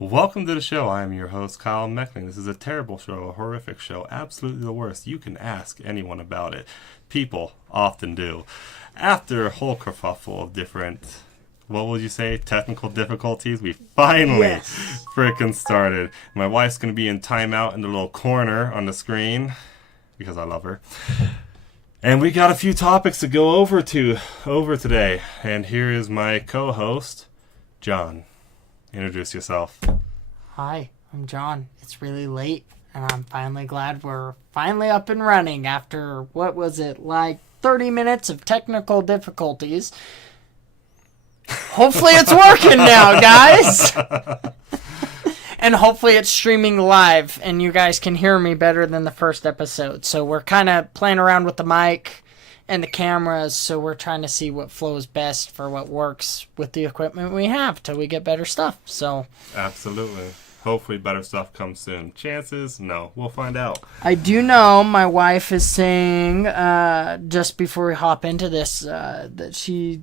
Welcome to the show. I am your host, Kyle Meckling. This is a terrible show, a horrific show, absolutely the worst. You can ask anyone about it. People often do. After a whole kerfuffle of different, what would you say, technical difficulties, we finally frickin' started. My wife's going to be in timeout in the little corner on the screen because I love her. And we got a few topics to go over today. And here is my co-host, John. Introduce yourself. Hi, I'm John. It's really late, and I'm finally glad we're finally up and running after, what was it, like 30 minutes of technical difficulties. Hopefully it's working now, guys! And hopefully it's streaming live, and you guys can hear me better than the first episode. So we're kind of playing around with the mic and the cameras, so we're trying to see what flows best for what works with the equipment we have till we get better stuff. So Absolutely. Hopefully better stuff comes soon. Chances? No. We'll find out. I do know my wife is saying, just before we hop into this, that she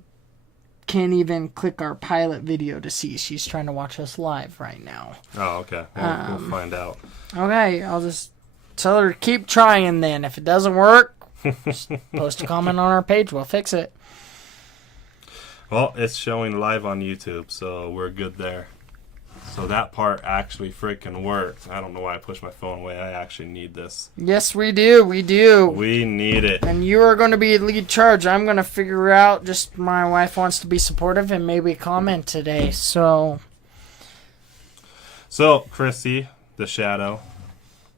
can't even click our pilot video to see. She's trying to watch us live right now. Oh, okay. We'll find out. Okay, I'll just tell her to keep trying then. If it doesn't work, just post a comment on our page. We'll fix it. Well, it's showing live on YouTube, so we're good there. So that part actually freaking worked. I don't know why I pushed my phone away. I actually need this. Yes, we do. We do. We need it. And you are going to be lead charge. I'm going to figure out, just my wife wants to be supportive and maybe comment today. So, Chrissy, the shadow,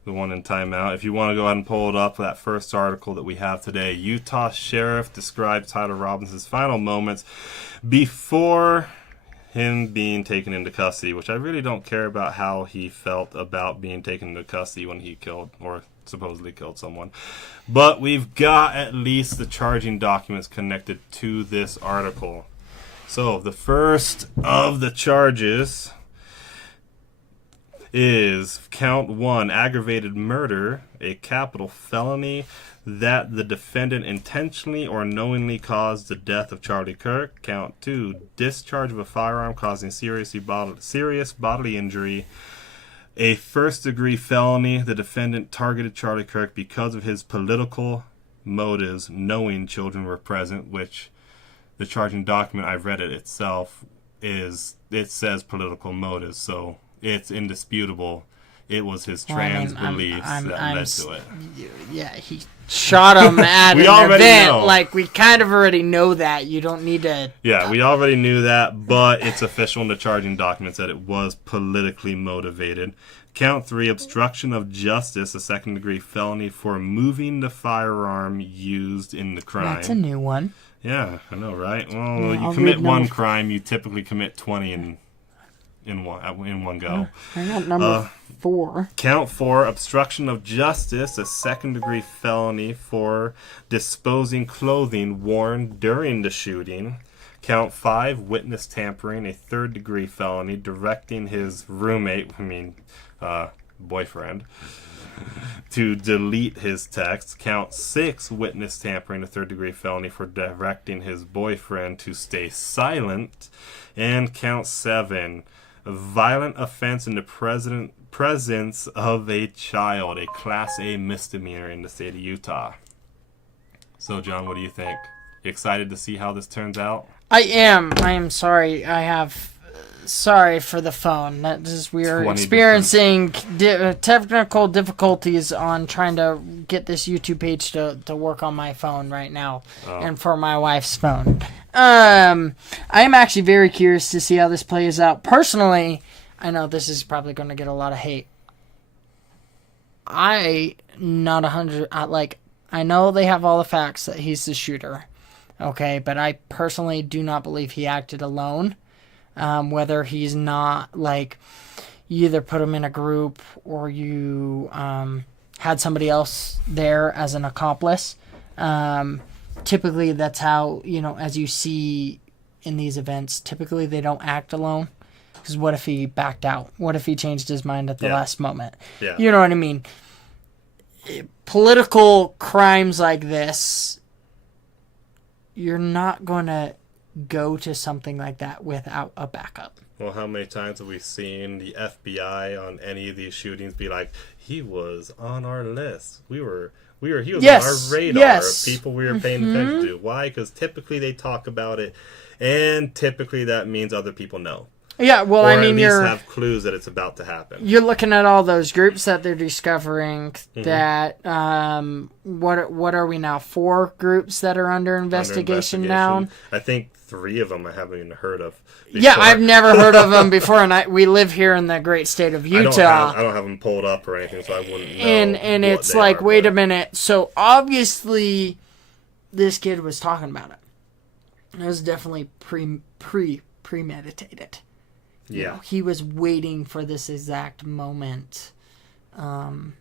the one in timeout, if you want to go ahead and pull it up, that first article that we have today, Utah Sheriff describes Tyler Robinson's final moments before him being taken into custody, which I really don't care about how he felt about being taken into custody when he killed or supposedly killed someone. But we've got at least the charging documents connected to this article. So the first of the charges is count 1, aggravated murder, a capital felony that the defendant intentionally or knowingly caused the death of Charlie Kirk. Count 2, discharge of a firearm causing serious bodily injury, a first-degree felony. The defendant targeted Charlie Kirk because of his political motives, knowing children were present, which the charging document, I've read it itself, it says political motives, so it's indisputable. It was his trans beliefs that led to it. Yeah, he shot him at We an already event. know. Like, we kind of already know that. You don't need to... Yeah, we already knew that, but it's official in the charging documents that it was politically motivated. Count 3, obstruction of justice, a second-degree felony for moving the firearm used in the crime. That's a new one. Yeah, I know, right? Well, Yeah, you I'll commit read one number... crime, you typically commit 20 in one go. I got number 4. Count 4, obstruction of justice, a second-degree felony for disposing clothing worn during the shooting. Count 5, witness tampering, a third-degree felony, directing his boyfriend, to delete his text. Count 6, witness tampering, a third-degree felony for directing his boyfriend to stay silent. And count 7, a violent offense in the presence of a child, a Class A misdemeanor in the state of Utah. So, John, what do you think? You excited to see how this turns out? I am sorry. Sorry for the phone. We are experiencing technical difficulties on trying to get this YouTube page to work on my phone right now, and for my wife's phone. I am actually very curious to see how this plays out. Personally, I know this is probably going to get a lot of hate. I know they have all the facts that he's the shooter, okay, but I personally do not believe he acted alone. Whether he's not, you either put him in a group or you had somebody else there as an accomplice. Typically, that's how, as you see in these events, typically they don't act alone. Because what if he backed out? What if he changed his mind at the last moment? Yeah. You know what I mean? Political crimes like this, you're not going to go to something like that without a backup. Well, how many times have we seen the FBI on any of these shootings be like, he was on our list. He was Yes, on our radar. yes. People we were paying attention to. Why? Because typically they talk about it, and typically that means other people know. Yeah, well, Or I mean, at least have clues that it's about to happen. you're looking at all those groups that they're discovering that, what are we now, 4 groups that are under investigation now? I think 3 of them I haven't even heard of. Yeah, before. I've never heard of them before, and we live here in the great state of Utah. I don't have them pulled up or anything, so I wouldn't know. And what it's they like, are, wait but- a minute. So obviously, this kid was talking about it. It was definitely premeditated. You Yeah. know, he was waiting for this exact moment to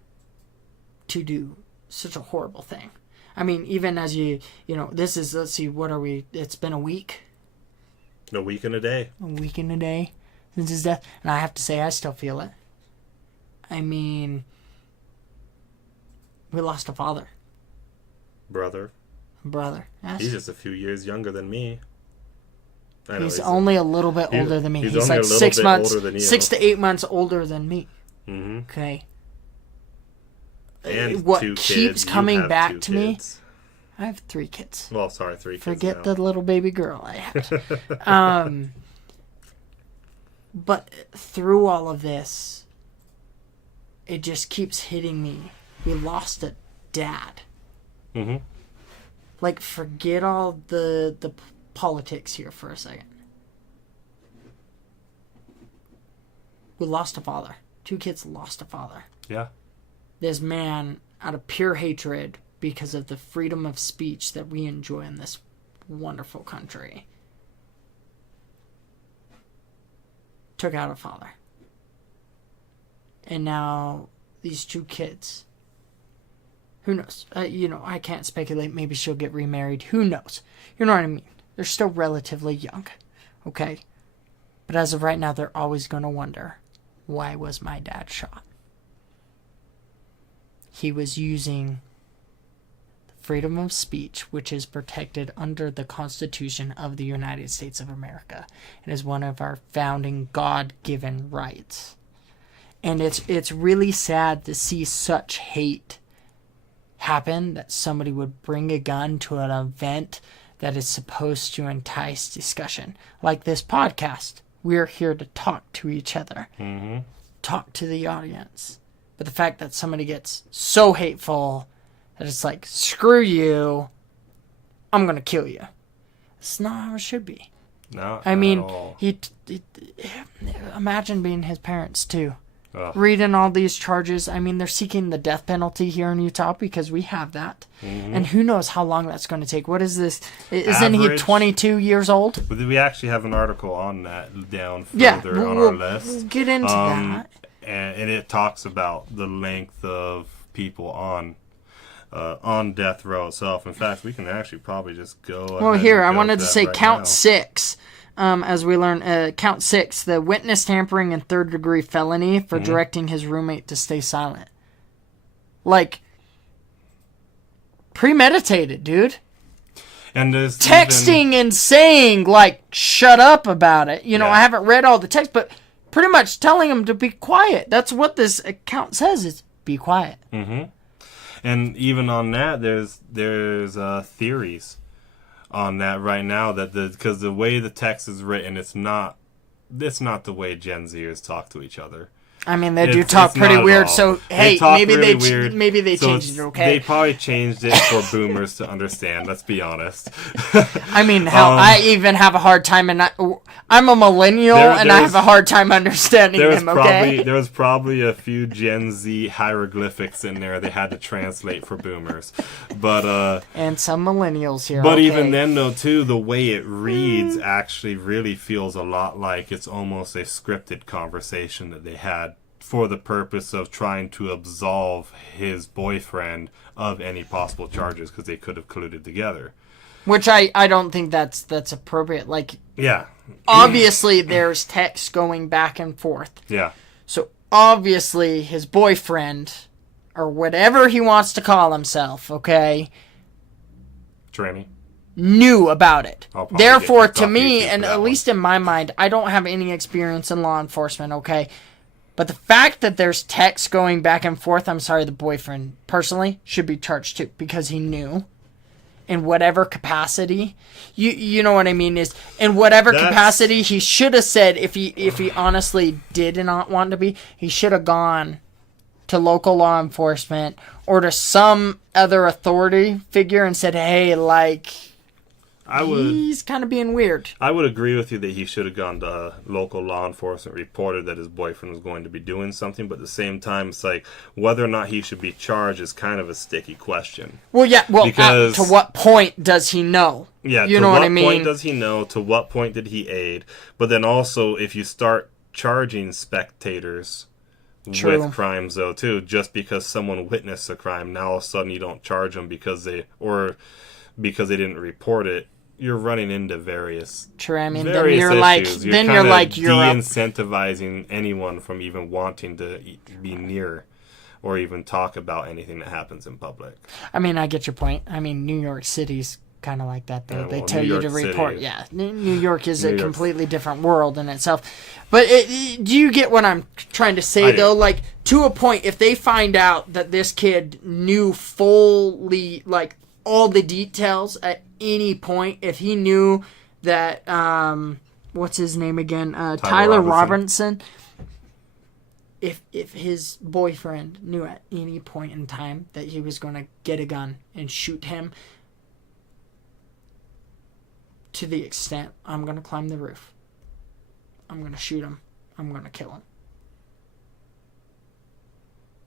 do such a horrible thing. I mean, even as this is, let's see, what are we? It's been a week. A week and a day. A week and a day since his death. And I have to say, I still feel it. I mean, we lost a father. Brother. A brother. Yes. He's just a few years younger than me. I know He's only a little bit older than me. he's He's only like a little 6 bit months, older than you. 6 to 8 months older than me. Mm-hmm. Okay. And What 2 keeps kids. You coming have back 2 to me? kids. I have 3 kids. Well, sorry, 3 kids. Forget now. the little baby girl I had. But through all of this, it just keeps hitting me. We lost a dad. Mm-hmm. Like, forget all the politics here for a second. We lost a father. 2 kids lost a father. Yeah. This man, out of pure hatred, because of the freedom of speech that we enjoy in this wonderful country, took out a father. And now these 2 kids, who knows? I can't speculate. Maybe she'll get remarried. Who knows? You know what I mean? They're still relatively young, okay? But as of right now, they're always going to wonder, why was my dad shot? He was using freedom of speech, which is protected under the Constitution of the United States of America. It is one of our founding God-given rights. And it's really sad to see such hate happen, that somebody would bring a gun to an event that is supposed to entice discussion. Like this podcast. We're here to talk to each other. Mm-hmm. Talk to the audience. But the fact that somebody gets so hateful that it's like, screw you, I'm going to kill you. It's not how it should be. No, I mean, at all. he imagine being his parents too. Ugh. Reading all these charges. I mean, they're seeking the death penalty here in Utah because we have that. Mm-hmm. And who knows how long that's going to take. What is this? Isn't he Average. 22 years old? But we actually have an article on that down Yeah, further on we'll our list. We'll get into that. And it talks about the length of people on death row itself. In fact, we can actually probably just go. Well, ahead here, and I go wanted to to that say right count now. 6. As we learn, count 6, the witness tampering and 3rd-degree felony for directing his roommate to stay silent. Like, premeditated, dude. And there's Texting and saying, like, shut up about it. You know, Yeah. I haven't read all the text, but pretty much telling him to be quiet. That's what this account says, is be quiet. Mm-hmm. And even on that, there's theories on that right now, that because the way the text is written, it's not the way Gen Zers talk to each other. I mean, they do It's talk pretty not at weird, all. so They hey, talk maybe really they weird. maybe they So changed it's- it, okay? They probably changed it for boomers to understand. Let's be honest. I mean, hell, I even have a hard time, and I'm a millennial, and I have a hard time understanding them, okay? There was probably a few Gen Z hieroglyphics in there they had to translate for boomers, but And some millennials here, but okay? even then though too, the way it reads actually really feels a lot like it's almost a scripted conversation that they had for the purpose of trying to absolve his boyfriend of any possible charges, because they could have colluded together. Which I don't think that's appropriate. Like, Yeah. obviously, there's text going back and forth. Yeah. So, obviously, his boyfriend, or whatever he wants to call himself, okay? Tranny. knew about it. I'll probably Therefore, get to kicked off me, YouTube for and that at one. least in my mind, I don't have any experience in law enforcement, okay? But the fact that there's texts going back and forth, I'm sorry, the boyfriend personally should be charged too, because he knew in whatever capacity. You know what I mean, is in whatever capacity he should have said, if he honestly did not want to be, he should have gone to local law enforcement or to some other authority figure and said, hey, like, he's kind of being weird. I would agree with you that he should have gone to local law enforcement, reported that his boyfriend was going to be doing something, but at the same time, it's like whether or not he should be charged is kind of a sticky question. Well, yeah, well, Because, to what point does he know? Yeah, you to know what what I mean? point does he know? To what point did he aid? But then also, if you start charging spectators True. with crimes, though, too, just because someone witnessed a crime, now all of a sudden you don't charge them because they didn't report it. You're running into various True, I mean, then various you're issues. like, you're de-incentivizing anyone from even wanting to be near or even talk about anything that happens in public. I mean, I get your point. I mean, New York City's kind of like that, though. Yeah, They well, tell New you to York report. City- Yeah, New York is New a York's- completely different world in itself. But do you get what I'm trying to say, I do. though? Like, to a point, if they find out that this kid knew fully, like, all the details at any point, if he knew that, what's his name again? Tyler Robinson. If his boyfriend knew at any point in time that he was going to get a gun and shoot him, to the extent, I'm going to climb the roof, I'm going to shoot him, I'm going to kill him.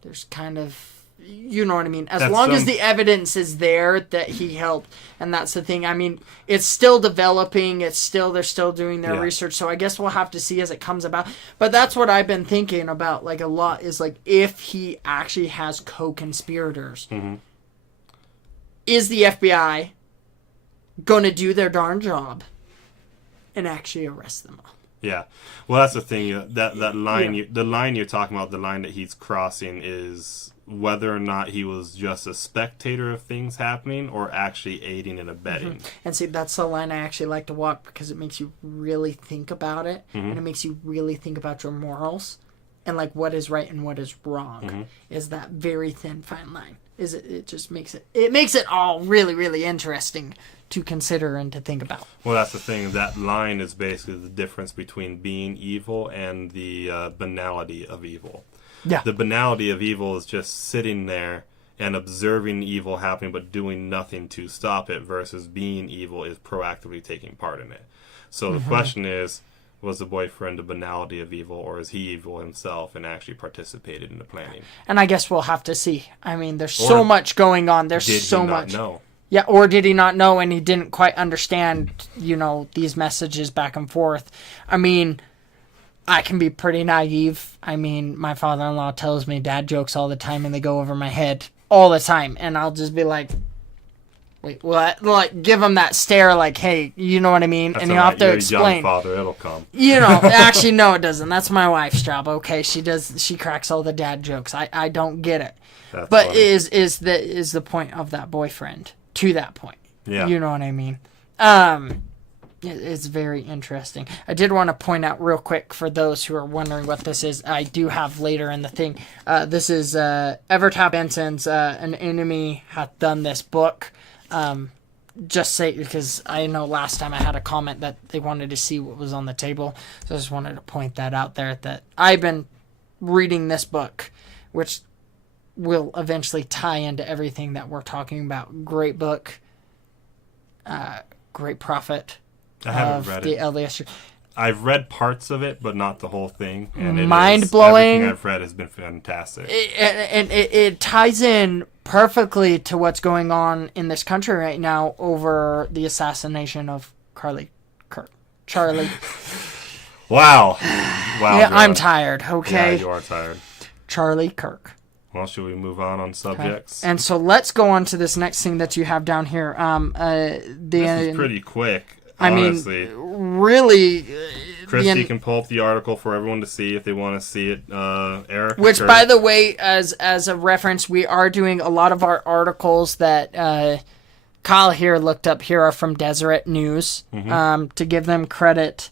There's kind of, you know what I mean? As That's long as some- the evidence is there that he helped, and that's the thing. I mean, it's still developing. They're still doing their Yeah. research. So I guess we'll have to see as it comes about. But that's what I've been thinking about, like, a lot, is like, if he actually has co-conspirators, is the FBI going to do their darn job and actually arrest them all? Yeah, well, that's the thing. That line, Yeah. the line you're talking about, the line that he's crossing is whether or not he was just a spectator of things happening or actually aiding and abetting. And see, that's the line I actually like to walk, because it makes you really think about it, and it makes you really think about your morals and, like, what is right and what is wrong. Is that very thin, fine line. It just makes it all really, really interesting to consider and to think about. Well, that's the thing. That line is basically the difference between being evil and the banality of evil. Yeah. The banality of evil is just sitting there and observing evil happening but doing nothing to stop it, versus being evil is proactively taking part in it. So the question is, was the boyfriend the banality of evil, or is he evil himself and actually participated in the planning? And I guess we'll have to see. I mean, there's so much going on. There's Did so he not much. know? Yeah, or did he not know and he didn't quite understand, these messages back and forth? I mean, I can be pretty naive. I mean, my father-in-law tells me dad jokes all the time and they go over my head all the time. And I'll just be like, wait, what? Like, give him that stare like, hey, you know what I mean? That's and you all have right. to You're explain. a young father, it'll come. Actually, no, it doesn't. That's my wife's job, okay? She cracks all the dad jokes. I don't get it. That's But funny. is the point of that boyfriend to that point? Yeah. You know what I mean? It's very interesting. I did want to point out real quick for those who are wondering what this is. I do have later in the thing. This is Everett Benson's "An Enemy Hath Done This" book. Just say, because I know last time I had a comment that they wanted to see what was on the table, so I just wanted to point that out there, that I've been reading this book, which will eventually tie into everything that we're talking about. Great book, great prophet I haven't of read the it. LDS. I've read parts of it, but not the whole thing. And Mind-blowing. Everything I've read has been fantastic. It ties in perfectly to what's going on in this country right now over the assassination of Charlie Kirk. Wow. Yeah, John. I'm tired, okay? Yeah, you are tired. Charlie Kirk. Well, should we move on subjects? And so let's go on to this next thing that you have down here. This is pretty quick, I honestly. mean, really. Christy can pull up the article for everyone to see if they want to see it. Eric. Which, by the way, as a reference, we are doing a lot of our articles that Kyle here looked up Hira from Deseret News to give them credit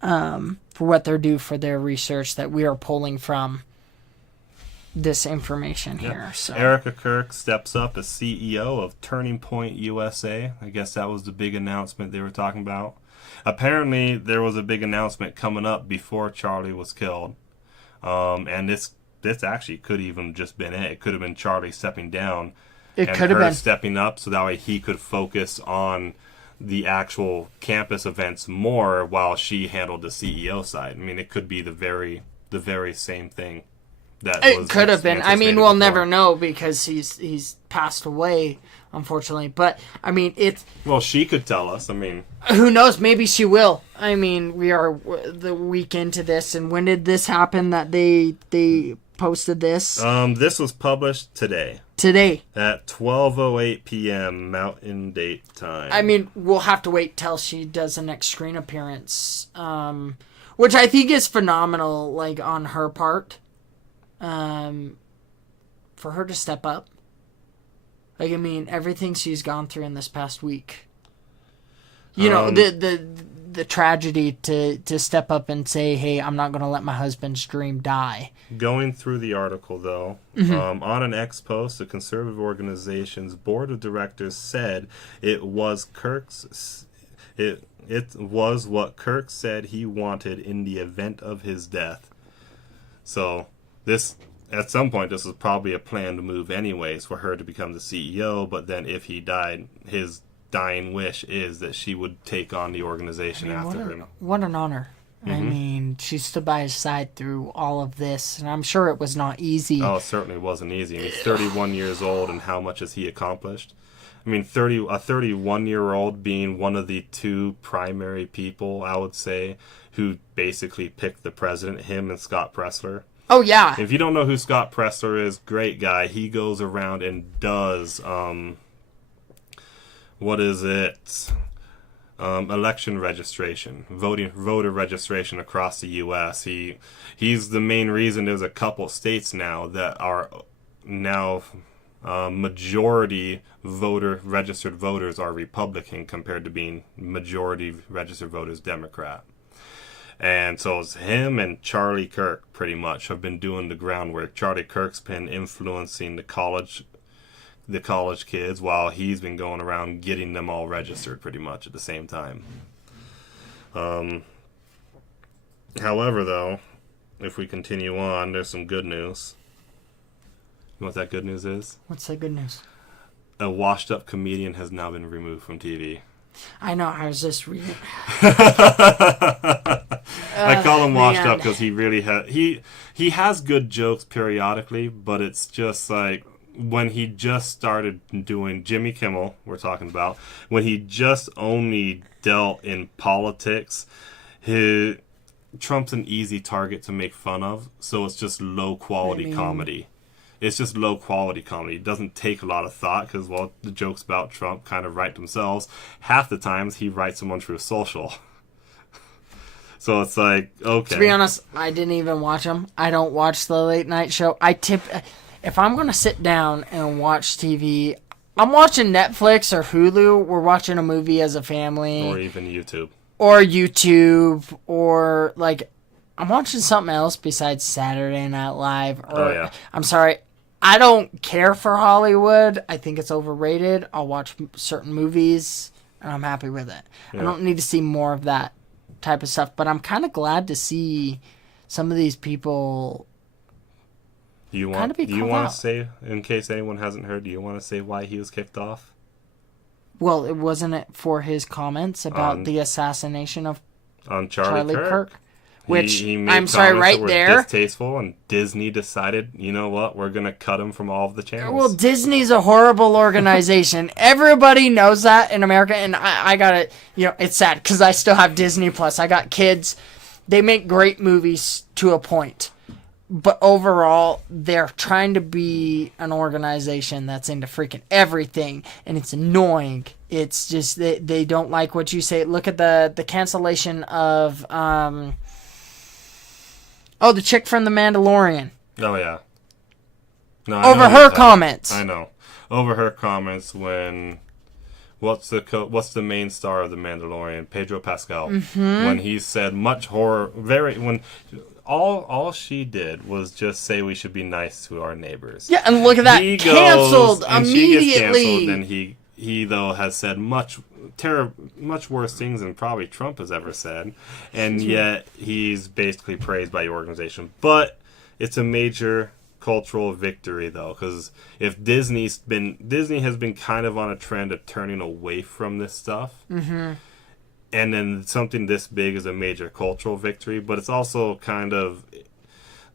for what they're due for their research that we are pulling from this information here. So Erica Kirk steps up as CEO of Turning Point USA. I guess that was the big announcement they were talking about. Apparently, there was a big announcement coming up before Charlie was killed. And this actually could even just been it. It could have been Charlie stepping down. it And could have her been. stepping up so that way he could focus on the actual campus events more while she handled the CEO side. I mean, it could be the very same thing. It could have been. I mean, we'll anticipated never before. know because he's passed away, unfortunately. But I mean, it's Well, she could tell us. I mean, who knows? Maybe she will. I mean, we are the week into this, and when did this happen? That they posted this this was published today today. at 12:08 p.m. Mountain Date Time. I mean, we'll have to wait till she does the next screen appearance, which I think is phenomenal. Like on her part, for her to step up. Like, I mean, everything she's gone through in this past week. You know, the tragedy to step up and say, hey, I'm not going to let my husband's dream die. Going through the article, though, on an X post, the conservative organization's board of directors said it was what Kirk said he wanted in the event of his death. So this, at some point, this was probably a planned move anyways for her to become the CEO, but then if he died, his dying wish is that she would take on the organization after him. What an honor. I mean, she stood by his side through all of this, and I'm sure it was not easy. Oh, it certainly wasn't easy. He's 31 years old, and how much has he accomplished? I mean, a 31-year-old being one of the two primary people, I would say, who basically picked the president, him and Scott Presler. Oh, yeah. If you don't know who Scott Presler is, great guy. He goes around and does, election registration, voter registration across the U.S. He's the main reason there's a couple states now that are now majority registered voters are Republican compared to being majority registered voters Democrat. And so it's him and Charlie Kirk pretty much have been doing the groundwork. Charlie Kirk's been influencing the college kids while he's been going around getting them all registered pretty much at the same time. However, though, if we continue on, there's some good news. You know what that good news is? What's the good news? A washed-up comedian has now been removed from TV. I know, I was just reading. I call him washed man. up because he really he has good jokes periodically, but it's just like when he just started doing Jimmy Kimmel, we're talking about, when he just only dealt in politics, Trump's an easy target to make fun of, so it's just low quality comedy. It's just low quality comedy. It doesn't take a lot of thought because, well, the jokes about Trump kind of write themselves. Half the times he writes them on Truth Social. So it's like, okay. To be honest, I didn't even watch them. I don't watch the late night show. If I'm going to sit down and watch TV, I'm watching Netflix or Hulu. We're watching a movie as a family. Or even YouTube. Or like, I'm watching something else besides Saturday Night Live. Or, I'm sorry, I don't care for Hollywood. I think it's overrated. I'll watch certain movies, and I'm happy with it. Yeah. I don't need to see more of that type of stuff, but I'm kind of glad to see some of these people do you want to say, in case anyone hasn't heard, do you want to say why he was kicked off? Well, it wasn't for his comments about the assassination of on Charlie Kirk? Which, he made I'm sorry, right that were there. Distasteful, and Disney decided, you know what, we're going to cut him from all of the channels. Well, Disney's a horrible organization. Everybody knows that in America, and I got it. You know, it's sad because I still have Disney Plus. I got kids. They make great movies to a point. But overall, they're trying to be an organization that's into freaking everything, and it's annoying. It's just they don't like what you say. Look at the cancellation of the chick from The Mandalorian. Oh, yeah. No, over her comments. I know. Over her comments when what's the main star of the Mandalorian? Pedro Pascal. When he said much horror, when all she did was just say we should be nice to our neighbors. Yeah, and look at that, He canceled goes, and immediately. she gets canceled, and he though has said much worse things than probably Trump has ever said, and yet he's basically praised by your organization. But it's a major cultural victory though, because if Disney has been kind of on a trend of turning away from this stuff, and then something this big is a major cultural victory. But it's also kind of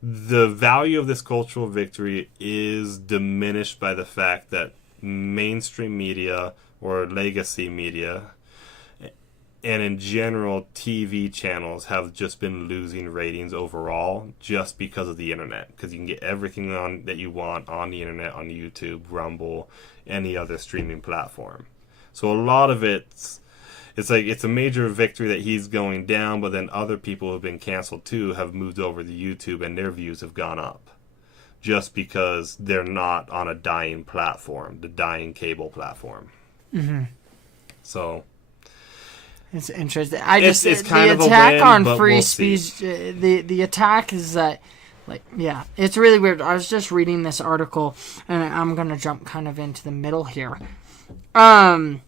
the value of this cultural victory is diminished by the fact that mainstream media or legacy media and in general TV channels have just been losing ratings overall just because of the internet, because you can get everything on that you want on the internet, on YouTube, Rumble, any other streaming platform. So a lot of it's a major victory that he's going down, but then other people who have been canceled too have moved over to YouTube and their views have gone up just because they're not on a dying platform, the dying cable platform. So it's interesting. It's kind of the attack a win, on but free we'll speech. see. The attack is that, like, yeah, it's really weird. I was just reading this article, and I'm gonna jump kind of into the middle here. So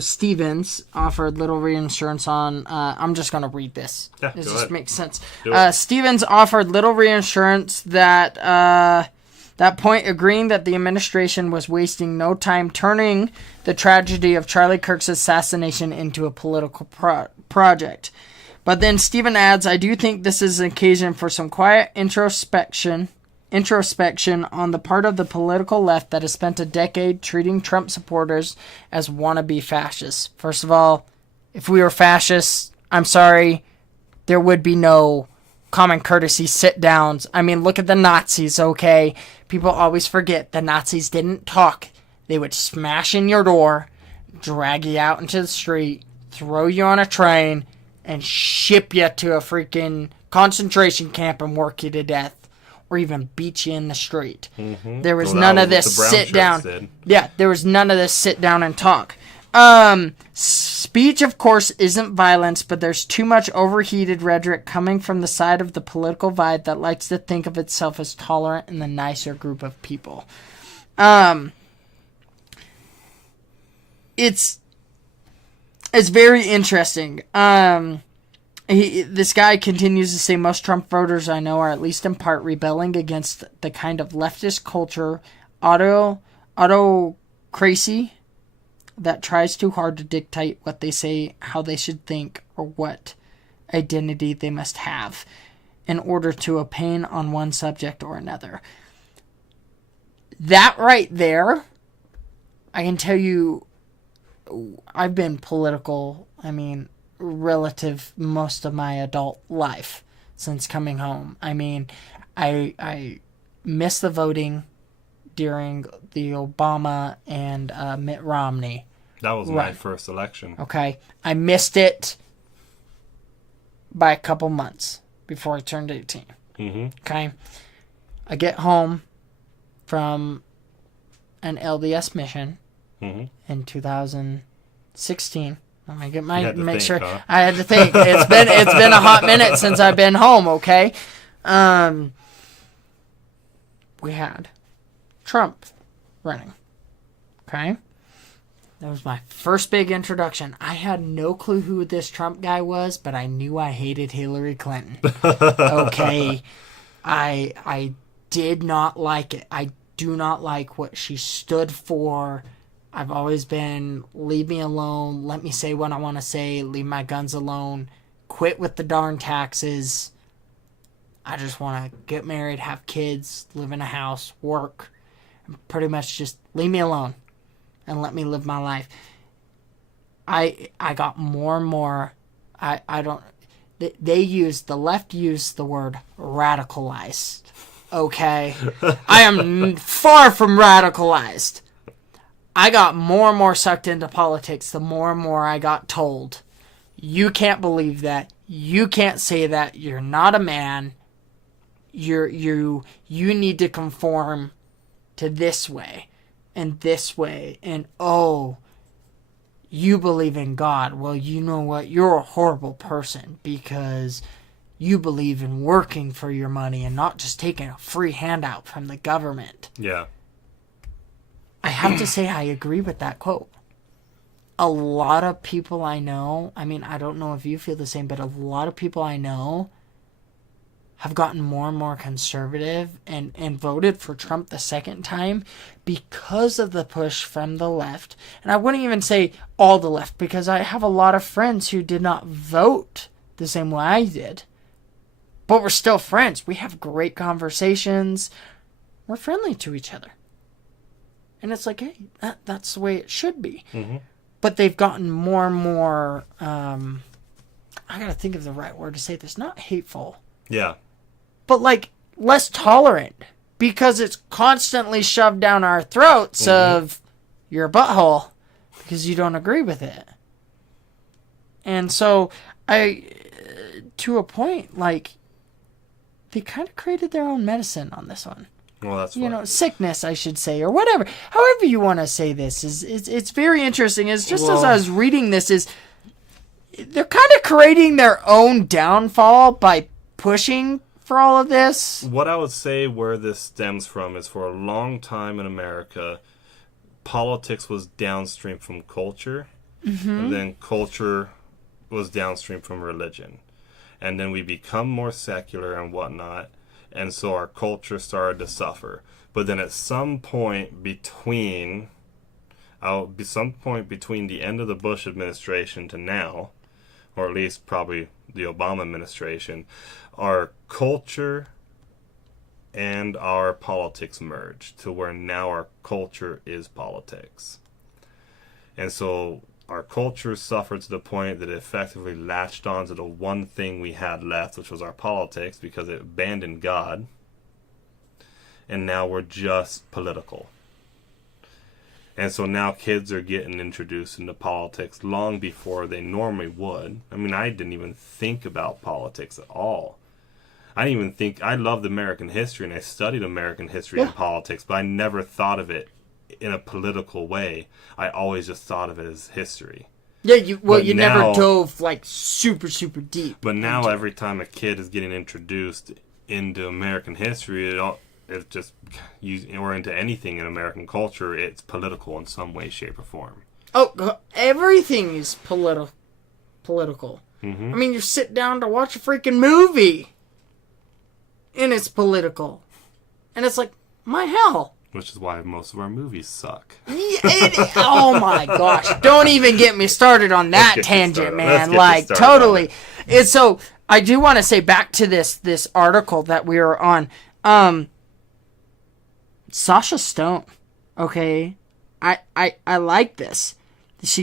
Stevens offered little reinsurance on. I'm just gonna read this. Yeah, It go just ahead. makes sense. Do it. Stevens offered little reinsurance that point, agreeing that the administration was wasting no time turning the tragedy of Charlie Kirk's assassination into a political project. But then Stephen adds, I do think this is an occasion for some quiet introspection on the part of the political left that has spent a decade treating Trump supporters as wannabe fascists. First of all, if we were fascists, I'm sorry, there would be no common courtesy sit-downs. I mean, look at the Nazis, okay? People always forget the Nazis didn't talk. They would smash in your door, drag you out into the street, throw you on a train, and ship you to a freaking concentration camp and work you to death. Or even beat you in the street. There was none of this sit down. Yeah, there was none of this sit down and talk. Speech, of course, isn't violence, but there's too much overheated rhetoric coming from the side of the political divide that likes to think of itself as tolerant and the nicer group of people. It's very interesting. This guy continues to say most Trump voters I know are at least in part rebelling against the kind of leftist culture, autocracy that tries too hard to dictate what they say, how they should think, or what identity they must have in order to opine on one subject or another. That right there, I can tell you, I've been political, relative most of my adult life since coming home. I missed the voting during the Obama and Mitt Romney. That was my first election. Okay. I missed it by a couple months before I turned 18. Okay. I get home from an LDS mission in 2016. I'm gonna get make sure. Huh? I had to think. It's been a hot minute since I've been home. Okay, we had Trump running. Okay, that was my first big introduction. I had no clue who this Trump guy was, but I knew I hated Hillary Clinton. Okay, I did not like it. I do not like what she stood for. I've always been, leave me alone, let me say what I want to say, leave my guns alone, quit with the darn taxes. I just want to get married, have kids, live in a house, work, and pretty much just leave me alone and let me live my life. I got more and more, the left used the word radicalized, okay? I am far from radicalized. I got more and more sucked into politics the more and more I got told, you can't believe that, you can't say that, you're not a man, you need to conform to this way and this way. And, oh, you believe in God. Well, you know what? You're a horrible person because you believe in working for your money and not just taking a free handout from the government. Yeah. I have to say I agree with that quote. A lot of people I know, I mean, I don't know if you feel the same, but a lot of people I know have gotten more and more conservative and voted for Trump the second time because of the push from the left. And I wouldn't even say all the left, because I have a lot of friends who did not vote the same way I did. But we're still friends. We have great conversations. We're friendly to each other. And it's like, hey, that's the way it should be. Mm-hmm. But they've gotten more and more, I gotta think of the right word to say this, not hateful. Yeah. But like less tolerant, because it's constantly shoved down our throats of you're a butthole because you don't agree with it. And so to a point, like, they kind of created their own medicine on this one. Well, that's you know, sickness, I should say, or whatever. However you want to say this it's very interesting. It's just as I was reading this, is they're kind of creating their own downfall by pushing for all of this. What I would say where this stems from is, for a long time in America, politics was downstream from culture, and then culture was downstream from religion. And then we become more secular and whatnot, and so our culture started to suffer. But then at some point between the end of the Bush administration to now, or at least probably the Obama administration, our culture and our politics merged to where now our culture is politics. And so our culture suffered to the point that it effectively latched on to the one thing we had left, which was our politics, because it abandoned God. And now we're just political. And so now kids are getting introduced into politics long before they normally would. I mean, I didn't even think about politics at all. I didn't even think... I loved American history, and I studied American history and politics, but I never thought of it in a political way. I always just thought of it as history. Yeah, you never dove like super, super deep. But now every time a kid is getting introduced into American history, it's just or into anything in American culture, it's political in some way, shape, or form. Oh, everything is political. Mm-hmm. I mean, you sit down to watch a freaking movie, and it's political. And it's like, my hell. Which is why most of our movies suck. Oh my gosh. Don't even get me started on that tangent, man. Like, totally. And so, I do want to say back to this article that we were on. Sasha Stone. Okay. I like this. This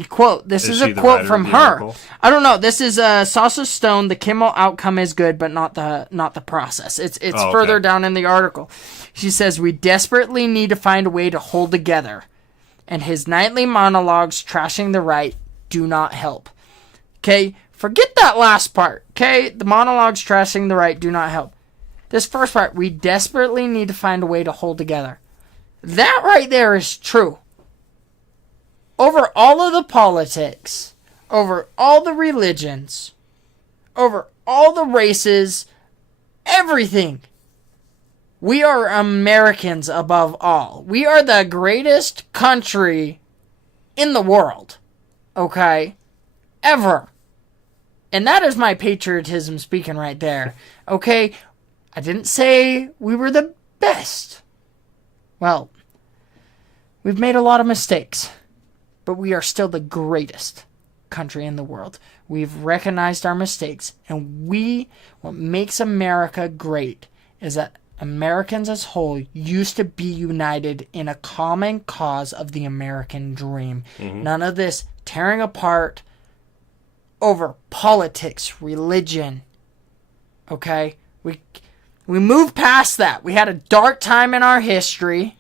is a quote from her. Article? I don't know. This is Sasha Stone. The Kimmel outcome is good, but not the process. It's further down in the article. She says, we desperately need to find a way to hold together, and his nightly monologues trashing the right do not help. Okay, forget that last part. Okay, the monologues trashing the right do not help. This first part, we desperately need to find a way to hold together. That right there is true. Over all of the politics, over all the religions, over all the races, everything. We are Americans above all. We are the greatest country in the world. Okay? Ever. And that is my patriotism speaking right there. Okay? I didn't say we were the best. Well, we've made a lot of mistakes. But we are still the greatest country in the world. We've recognized our mistakes. And what makes America great is that Americans as a whole used to be united in a common cause of the American dream. Mm-hmm. None of this tearing apart over politics, religion. Okay? We moved past that. We had a dark time in our history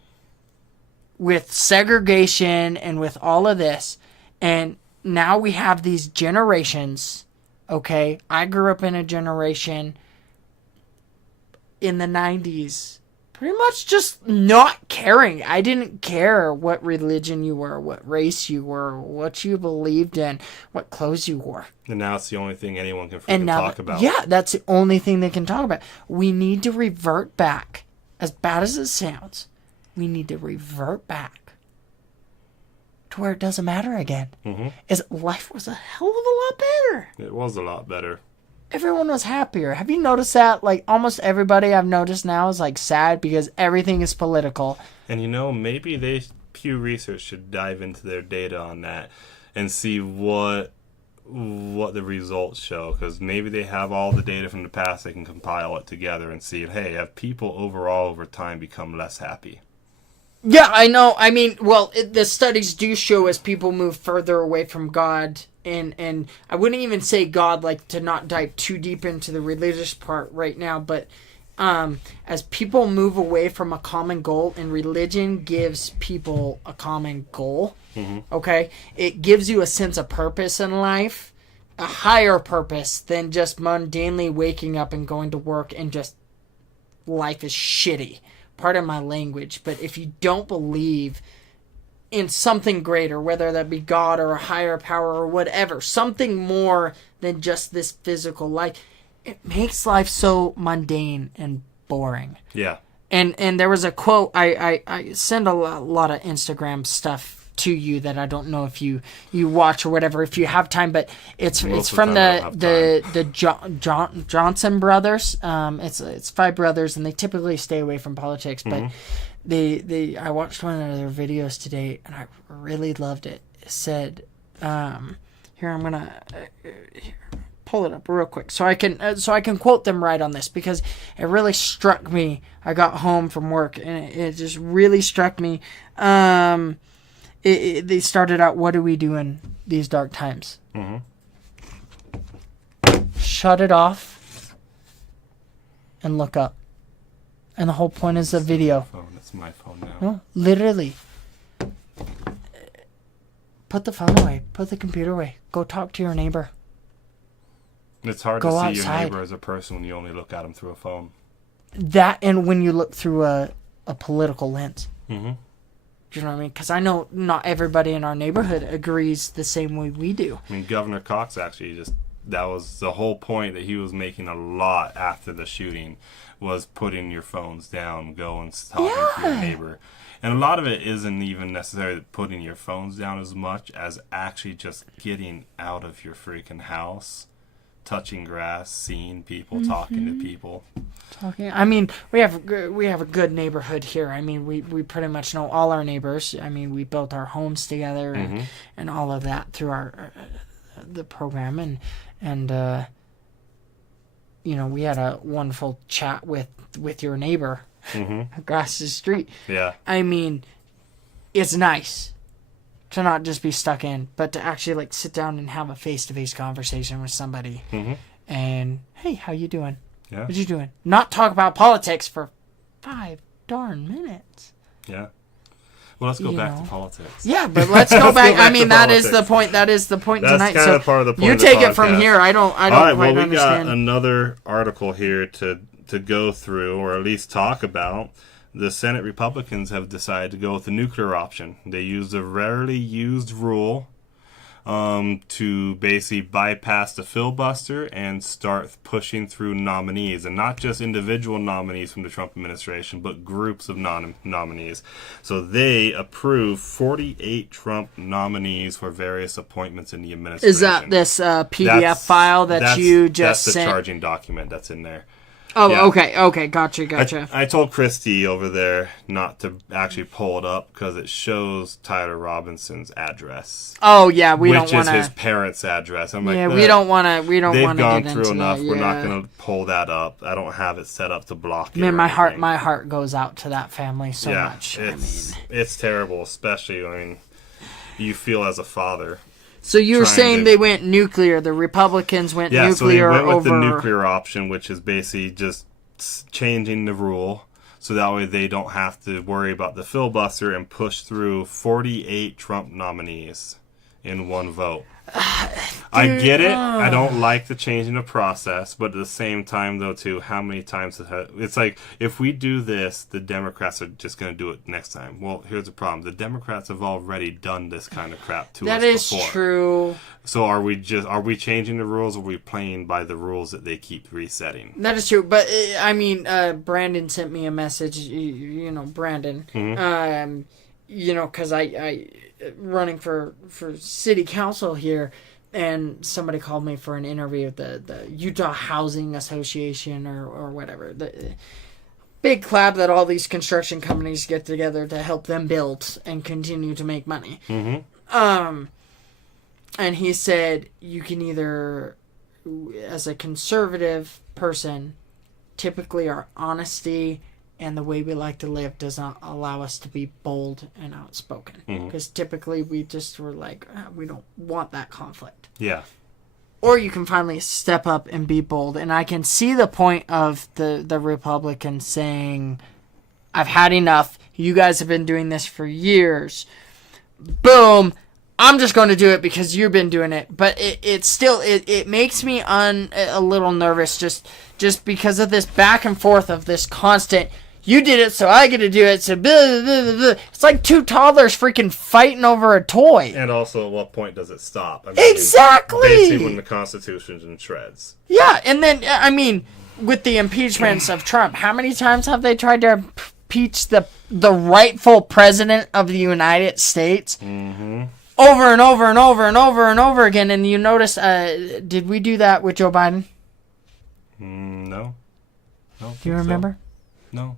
with segregation and with all of this. And now we have these generations. Okay? I grew up in a generation in the 90s, pretty much just not caring. I didn't care what religion you were, what race you were, what you believed in, what clothes you wore. And now it's the only thing anyone can freaking talk about. Yeah, that's the only thing they can talk about. We need to revert back. As bad as it sounds, we need to revert back to where it doesn't matter again. Is life was a hell of a lot better. It was a lot better. Everyone was happier. Have you noticed that? Like, almost everybody I've noticed now is, like, sad because everything is political. And, maybe Pew Research should dive into their data on that and see what the results show. Because maybe they have all the data from the past. They can compile it together and see, hey, have people overall over time become less happy? Yeah, I know. I mean, well, the studies do show as people move further away from God, and I wouldn't even say God, like, to not dive too deep into the religious part right now, but as people move away from a common goal, and religion gives people a common goal, okay? It gives you a sense of purpose in life, a higher purpose than just mundanely waking up and going to work and just life is shitty. Pardon my language, but if you don't believe in something greater, whether that be God or a higher power or whatever, something more than just this physical life, it makes life so mundane and boring. Yeah. And there was a quote, I send a lot of Instagram stuff to you that I don't know if you watch or whatever, if you have time, but it's from the Johnson brothers. It's 5 brothers, and they typically stay away from politics, but I watched one of their videos today, and I really loved it. It said, here, I'm gonna pull it up real quick so I can quote them right on this, because it really struck me. I got home from work and it just really struck me. They started out, what do we do in these dark times? Shut it off and look up. And the whole point is the video. It's my phone now. No, literally. Put the phone away. Put the computer away. Go talk to your neighbor. It's hard Go to see outside. your neighbor as a person when you only look at him through a phone. That, and when you look through a political lens. Do you know what I mean? Because I know not everybody in our neighborhood agrees the same way we do. I mean, Governor Cox actually that was the whole point that he was making a lot after the shooting, was putting your phones down, go and talking to your neighbor. And a lot of it isn't even necessarily putting your phones down as much as actually just getting out of your freaking house, touching grass, seeing people, talking to people. I mean, we have a good neighborhood here. I mean, we pretty much know all our neighbors. I mean, we built our homes together and all of that through our the program, and we had a wonderful chat with your neighbor across the street. Yeah. I mean, it's nice to not just be stuck in, but to actually, like, sit down and have a face-to-face conversation with somebody. And, hey, how you doing? Yeah. What you doing? Not talk about politics for 5 darn minutes. Yeah. Well, let's go back to politics. Yeah, but let's go back. I mean, that is politics. the point. That is the point That's tonight. kind So of part of the point you of the take it from podcast. here. I don't All right, quite we understand. got another article here to go through, or at least talk about. The Senate Republicans have decided to go with the nuclear option. They used a rarely used rule to basically bypass the filibuster and start pushing through nominees, and not just individual nominees from the Trump administration, but groups of nominees. So they approved 48 Trump nominees for various appointments in the administration. Is that this PDF file that you just that's sent? the charging document that's in there. Oh, Yeah. okay, gotcha. I told Christy over there not to actually pull it up because it shows Tyler Robinson's address. Oh yeah, we don't which want is his to. parents' address. I'm like, Yeah, we don't want to. We don't They've want to gone get through into enough. that. We're not Yeah. going to pull that up. I don't have it set up to block it. Man, or my anything. heart goes out to that family so much. It's terrible, especially. I mean, you feel as a father. So you were trying saying to- they went nuclear. The Republicans went Yeah, so they nuclear went with over. the nuclear option, which is basically just changing the rule so that way they don't have to worry about the filibuster and push through 48 Trump nominees in one vote. I get it. I don't like the change in the process, but at the same time, though, too, how many times it's like if we do this, the Democrats are just going to do it next time. Well, here's the problem: the Democrats have already done this kind of crap to us before. That is true. So are we changing the rules, or are we playing by the rules that they keep resetting? That is true, but I mean, Brandon sent me a message. You know, Brandon. Mm-hmm. You know, because I running for city council here. And somebody called me for an interview at the Utah Housing Association or whatever. The big club that all these construction companies get together to help them build and continue to make money. Mm-hmm. And he said you can either, as a conservative person, typically our honesty and the way we like to live does not allow us to be bold and outspoken. Because typically we just were like, we don't want that conflict. Yeah. Or you can finally step up and be bold. And I can see the point of the Republicans saying, I've had enough. You guys have been doing this for years. Boom. I'm just going to do it because you've been doing it. But it still makes me a little nervous just because of this back and forth of this constant, you did it, so I get to do it, so blah, blah, blah, blah. It's like two toddlers freaking fighting over a toy. And also, at what point does it stop? Exactly! Basically when the Constitution's in shreds. Yeah, and then, I mean, with the impeachments of Trump, how many times have they tried to impeach the rightful president of the United States? Mm-hmm. Over and over and over and over and over again, and you notice, did we do that with Joe Biden? No. Do you remember? So. No.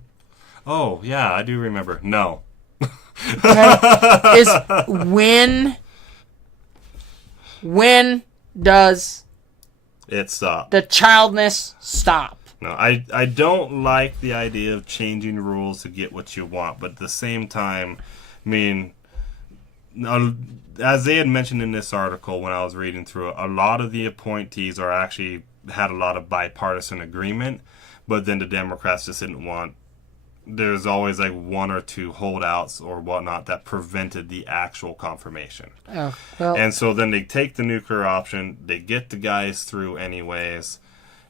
Oh, yeah, I do remember. No. Okay. Is when does it stop? The childness stop? No, I don't like the idea of changing rules to get what you want, but at the same time, I mean, as they had mentioned in this article when I was reading through it, a lot of the appointees are actually had a lot of bipartisan agreement, but then the Democrats just didn't want. There's always like one or two holdouts or whatnot that prevented the actual confirmation. Oh, well. And so then they take the nuclear option, they get the guys through anyways.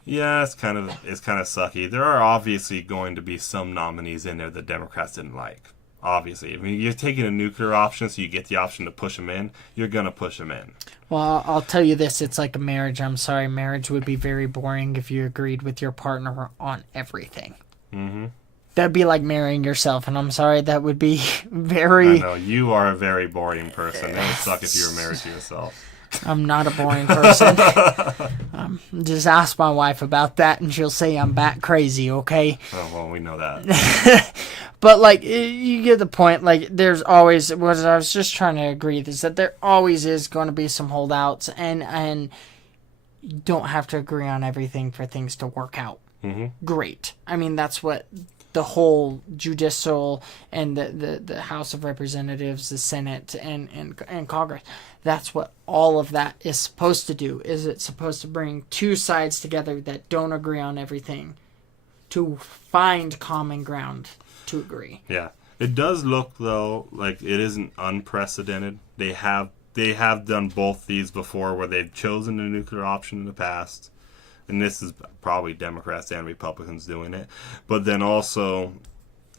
Yeah, it's kind of sucky. There are obviously going to be some nominees in there that Democrats didn't like. Obviously. I mean, you're taking a nuclear option, so you get the option to push them in. You're going to push them in. Well, I'll tell you this. It's like a marriage. I'm sorry. Marriage would be very boring if you agreed with your partner on everything. Mm-hmm. That'd be like marrying yourself, and I'm sorry, that would be very... I know. You are a very boring person. It would suck if you were married to yourself. I'm not a boring person. Just ask my wife about that, and she'll say I'm bat crazy, okay? Oh, well, we know that. But, like, you get the point. Like, there's always... What I was just trying to agree is that there always is going to be some holdouts, and you don't have to agree on everything for things to work out. Mm-hmm. Great. I mean, that's what the whole judicial and the House of Representatives, the Senate, and Congress, that's what all of that is supposed to do. Is it's supposed to bring two sides together that don't agree on everything to find common ground to agree. Yeah. It does look, though, like it isn't unprecedented. They have done both these before where they've chosen the nuclear option in the past. And this is probably Democrats and Republicans doing it. But then also,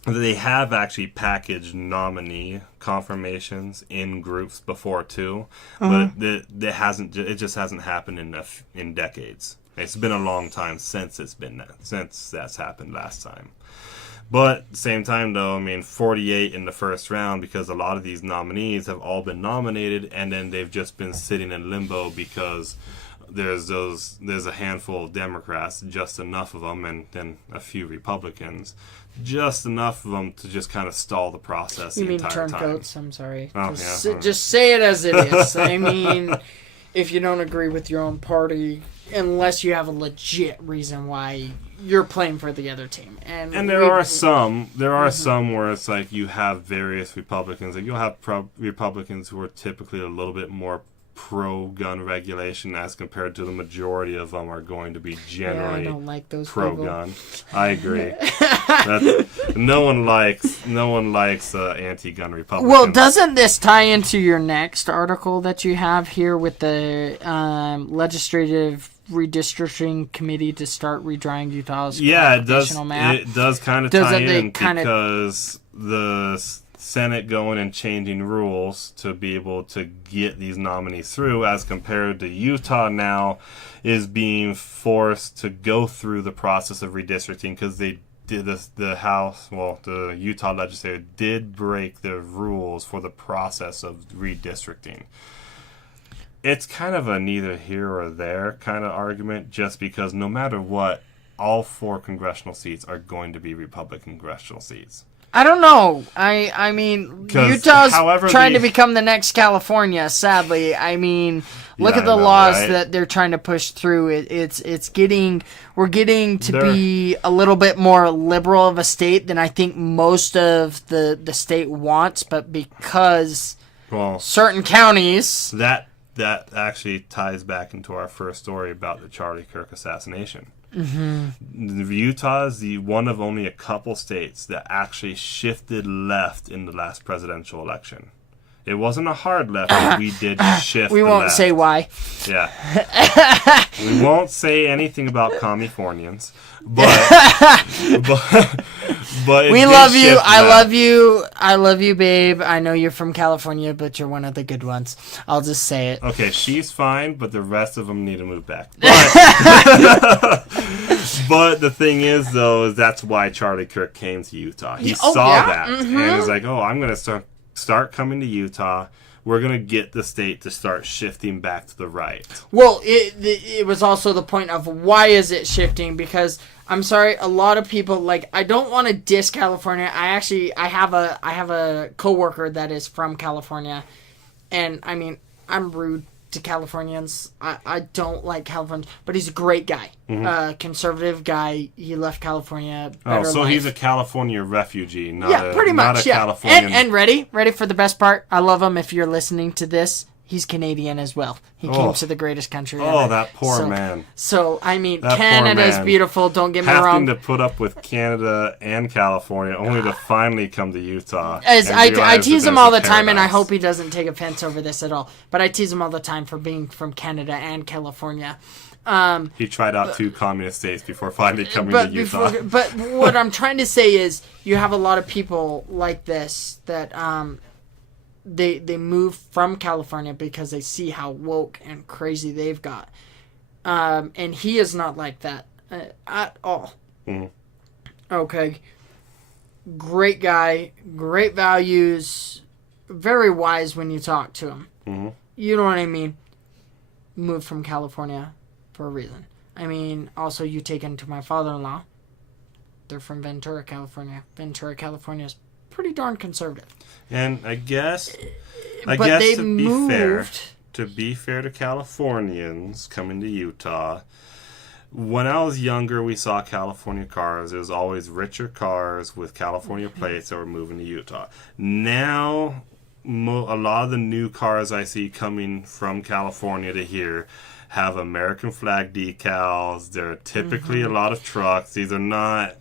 they have actually packaged nominee confirmations in groups before, too. Uh-huh. But it just hasn't happened in decades. It's been a long time since that's happened last time. But at the same time, though, I mean, 48 in the first round because a lot of these nominees have all been nominated and then they've just been sitting in limbo because there's a handful of Democrats, just enough of them, and then a few Republicans, just enough of them to just kind of stall the process the entire time. You mean turncoats? I'm sorry. Oh, just say it as it is. I mean, if you don't agree with your own party, unless you have a legit reason why you're playing for the other team. And there are some where it's like you have various Republicans. Like you'll have Republicans who are typically a little bit more pro-gun regulation as compared to the majority of them are going to be generally I don't like those pro-gun. I agree. No one likes anti-gun Republicans. Well, doesn't this tie into your next article that you have here with the legislative redistricting committee to start redrawing Utah's congressional map? It does kind of tie in because the Senate going and changing rules to be able to get these nominees through, as compared to Utah now is being forced to go through the process of redistricting because they did this, the Utah legislature did break the rules for the process of redistricting. It's kind of a neither here or there kind of argument, just because no matter what, all 4 congressional seats are going to be Republican congressional seats. I don't know. I mean, Utah's trying to become the next California, sadly. I mean, look at the laws that they're trying to push through. We're getting to be a little bit more liberal of a state than I think most of the state wants, but because certain counties... That actually ties back into our first story about the Charlie Kirk assassination. Mm-hmm. Utah is one of only a couple states that actually shifted left in the last presidential election. It wasn't a hard left, but we did shift. We won't say why. Yeah. We won't say anything about Californians, but we love you. I love you, babe. I know you're from California, but you're one of the good ones. I'll just say it. Okay, she's fine, but the rest of them need to move back. But the thing is, though, that's why Charlie Kirk came to Utah. He saw that, and he's like, I'm going to start coming to Utah. We're going to get the state to start shifting back to the right. Well, it was also the point of why is it shifting? Because I'm sorry, a lot of people, I don't want to diss California. I have a coworker that is from California, and I mean, I'm rude to Californians. I don't like Californians, but he's a great guy. Conservative guy. He left California. Life. He's a California refugee, pretty much. Not a Californian. And ready for the best part. I love him. If you're listening to this, he's Canadian as well. He came to the greatest country ever. Oh, that poor man. So, I mean, Canada is beautiful. Don't get me wrong. Having to put up with Canada and California only to finally come to Utah. As I tease him all the time, and I hope he doesn't take offense over this at all. But I tease him all the time for being from Canada and California. He tried out 2 communist states before finally coming to Utah. But what I'm trying to say is you have a lot of people like this that... They move from California because they see how woke and crazy they've got. And he is not like that at all. Mm-hmm. Okay. Great guy, great values, very wise when you talk to him. Mm-hmm. You know what I mean? Moved from California for a reason. I mean, also you take into my father-in-law. They're from Ventura, California. Ventura, California is pretty darn conservative. And I guess to be fair to Californians coming to Utah, when I was younger, we saw California cars. It was always richer cars with California plates that were moving to Utah. Now, a lot of the new cars I see coming from California to here have American flag decals. They're typically a lot of trucks. These are not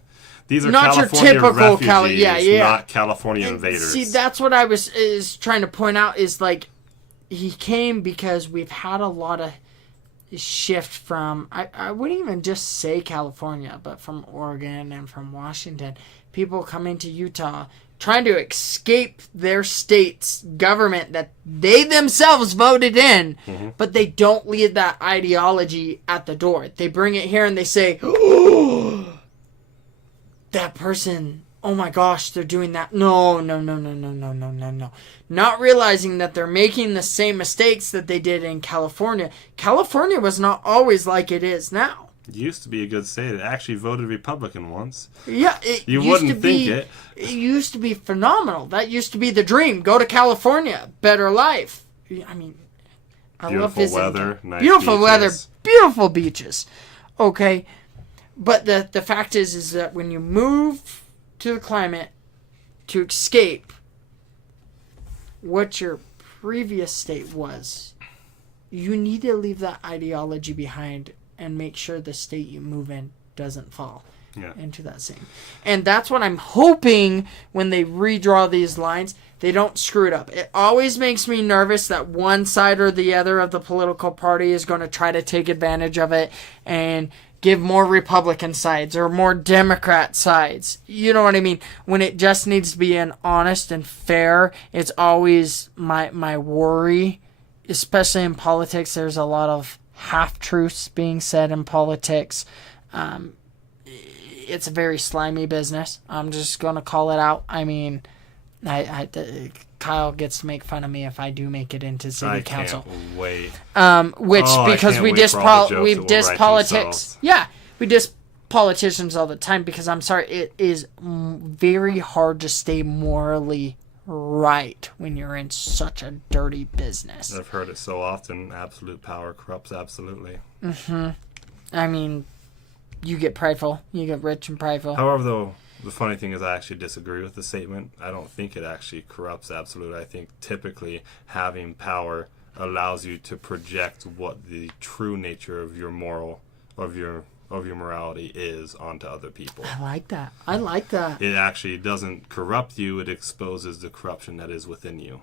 California your typical refugees, not California invaders. See, that's what I was trying to point out is he came because we've had a lot of shift from, I wouldn't even just say California, but from Oregon and from Washington. People coming to Utah trying to escape their state's government that they themselves voted in, but they don't leave that ideology at the door. They bring it here and they say, oh, that person, oh my gosh, they're doing that. No. Not realizing that they're making the same mistakes that they did in California. California was not always like it is now. It used to be a good state. It actually voted Republican once. Yeah, you wouldn't think it. It used to be phenomenal. That used to be the dream. Go to California, better life. I mean, I love visiting. Weather, nice beautiful beaches. weather, beautiful beaches. Okay. But the fact is that when you move to the climate to escape what your previous state was, you need to leave that ideology behind and make sure the state you move in doesn't fall Yeah. into that same. And that's what I'm hoping when they redraw these lines, they don't screw it up. It always makes me nervous that one side or the other of the political party is going to try to take advantage of it and give more Republican sides or more Democrat sides. You know what I mean? When it just needs to be an honest and fair, it's always my worry, especially in politics. There's a lot of half-truths being said in politics. It's a very slimy business. I'm just going to call it out. I mean, Kyle gets to make fun of me if I do make it into city council. Can't wait. Because we diss politics. Yeah, we diss politicians all the time because I'm sorry, it is very hard to stay morally right when you're in such a dirty business. I've heard it so often. Absolute power corrupts absolutely. I mean, you get prideful. You get rich and prideful. However, though, the funny thing is I actually disagree with the statement. I don't think it actually corrupts absolute. I think typically having power allows you to project what the true nature of your morality is onto other people. I like that. It actually doesn't corrupt you. It exposes the corruption that is within you.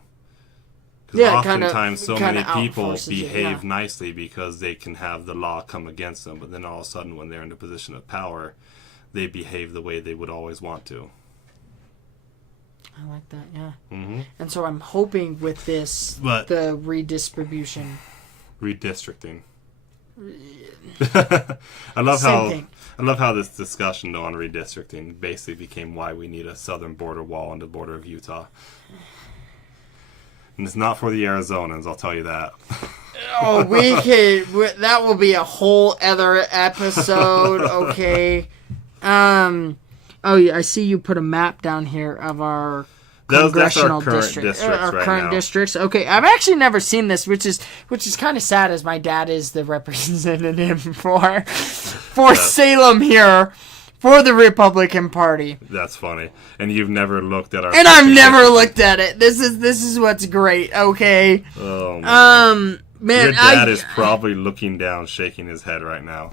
Because oftentimes so many people behave nicely because they can have the law come against them, but then all of a sudden when they're in a position of power, they behave the way they would always want to. I like that, yeah. Mm-hmm. And so I'm hoping with this, the redistribution. Redistricting. I love how this discussion though on redistricting basically became why we need a southern border wall on the border of Utah. And it's not for the Arizonans, I'll tell you that. Oh, that will be a whole other episode, okay. Oh yeah, I see you put a map down here of our congressional districts. Our current districts. Okay, I've actually never seen this, which is kind of sad, as my dad is the representative for Salem here for the Republican Party. That's funny. And you've never looked at our. And I've never looked at it. This is what's great. Okay. Oh man. Man, your dad is probably looking down, shaking his head right now.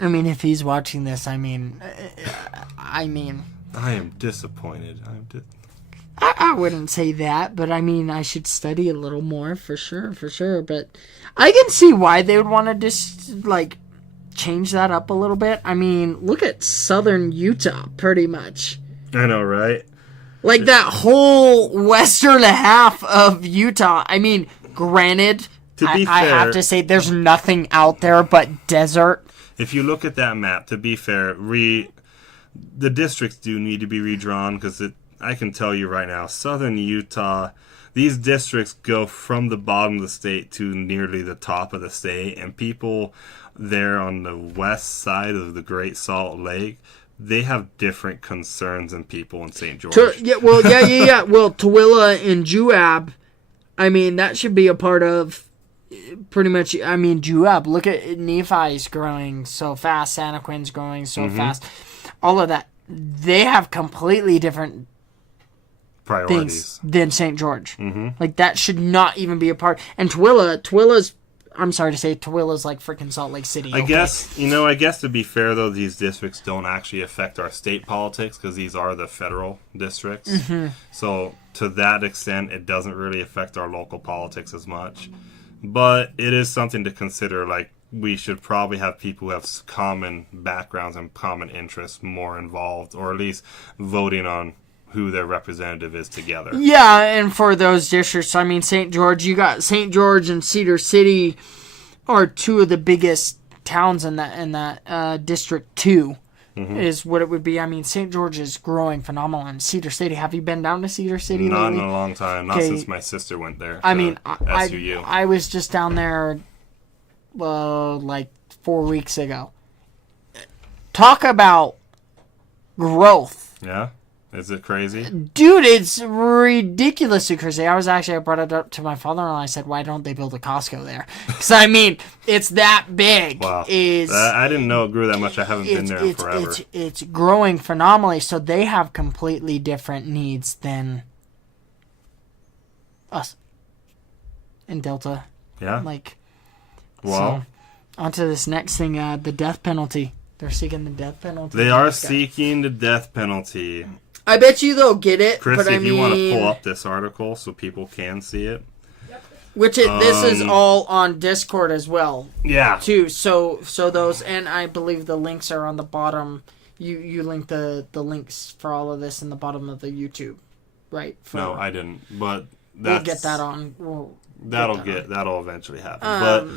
I mean, if he's watching this, I mean. I am disappointed. I wouldn't say that, but I mean, I should study a little more for sure. But I can see why they would want to just change that up a little bit. I mean, look at southern Utah, pretty much. I know, right? Like that whole western half of Utah. I mean, granted, I have to say there's nothing out there but desert. If you look at that map, to be fair, the districts do need to be redrawn because I can tell you right now, southern Utah, these districts go from the bottom of the state to nearly the top of the state, and people there on the west side of the Great Salt Lake, they have different concerns than people in St. George. Well, Tooele and Juab, I mean, that should be a part of pretty much. I mean, Juab, look at Nephi's growing so fast, Santaquin's growing so fast. All of that, they have completely different priorities things than St. George. Like, that should not even be a part. And Tooele's, I'm sorry to say, Tooele's like freaking Salt Lake City. I guess to be fair, though, these districts don't actually affect our state politics because these are the federal districts. So to that extent, it doesn't really affect our local politics as much. But it is something to consider. Like, we should probably have people who have common backgrounds and common interests more involved, or at least voting on who their representative is together. Yeah, and for those districts, I mean, St. George, you got St. George and Cedar City are two of the biggest towns in that District 2 is what it would be. I mean, St. George is growing phenomenal. And Cedar City, have you been down to Cedar City Not lately? in a long time. Not since my sister went there. I mean, SUU. I was just down there, 4 weeks ago. Talk about growth. Yeah? Is it crazy? Dude, it's ridiculously crazy. I brought it up to my father-in-law. I said, why don't they build a Costco there? Because, I mean, it's that big. Wow. I didn't know it grew that much. I haven't been there in forever. It's growing phenomenally, so they have completely different needs than us in Delta. Yeah. On to this next thing, the death penalty. They're seeking the death penalty. They are seeking the death penalty. I bet you they'll get it. Chrissy, but if you want to pull up this article so people can see it. This is all on Discord as well. Yeah. Too. So those, and I believe the links are on the bottom. You link the links for all of this in the bottom of the YouTube, right? No, I didn't. But we'll get that on. That'll eventually happen. But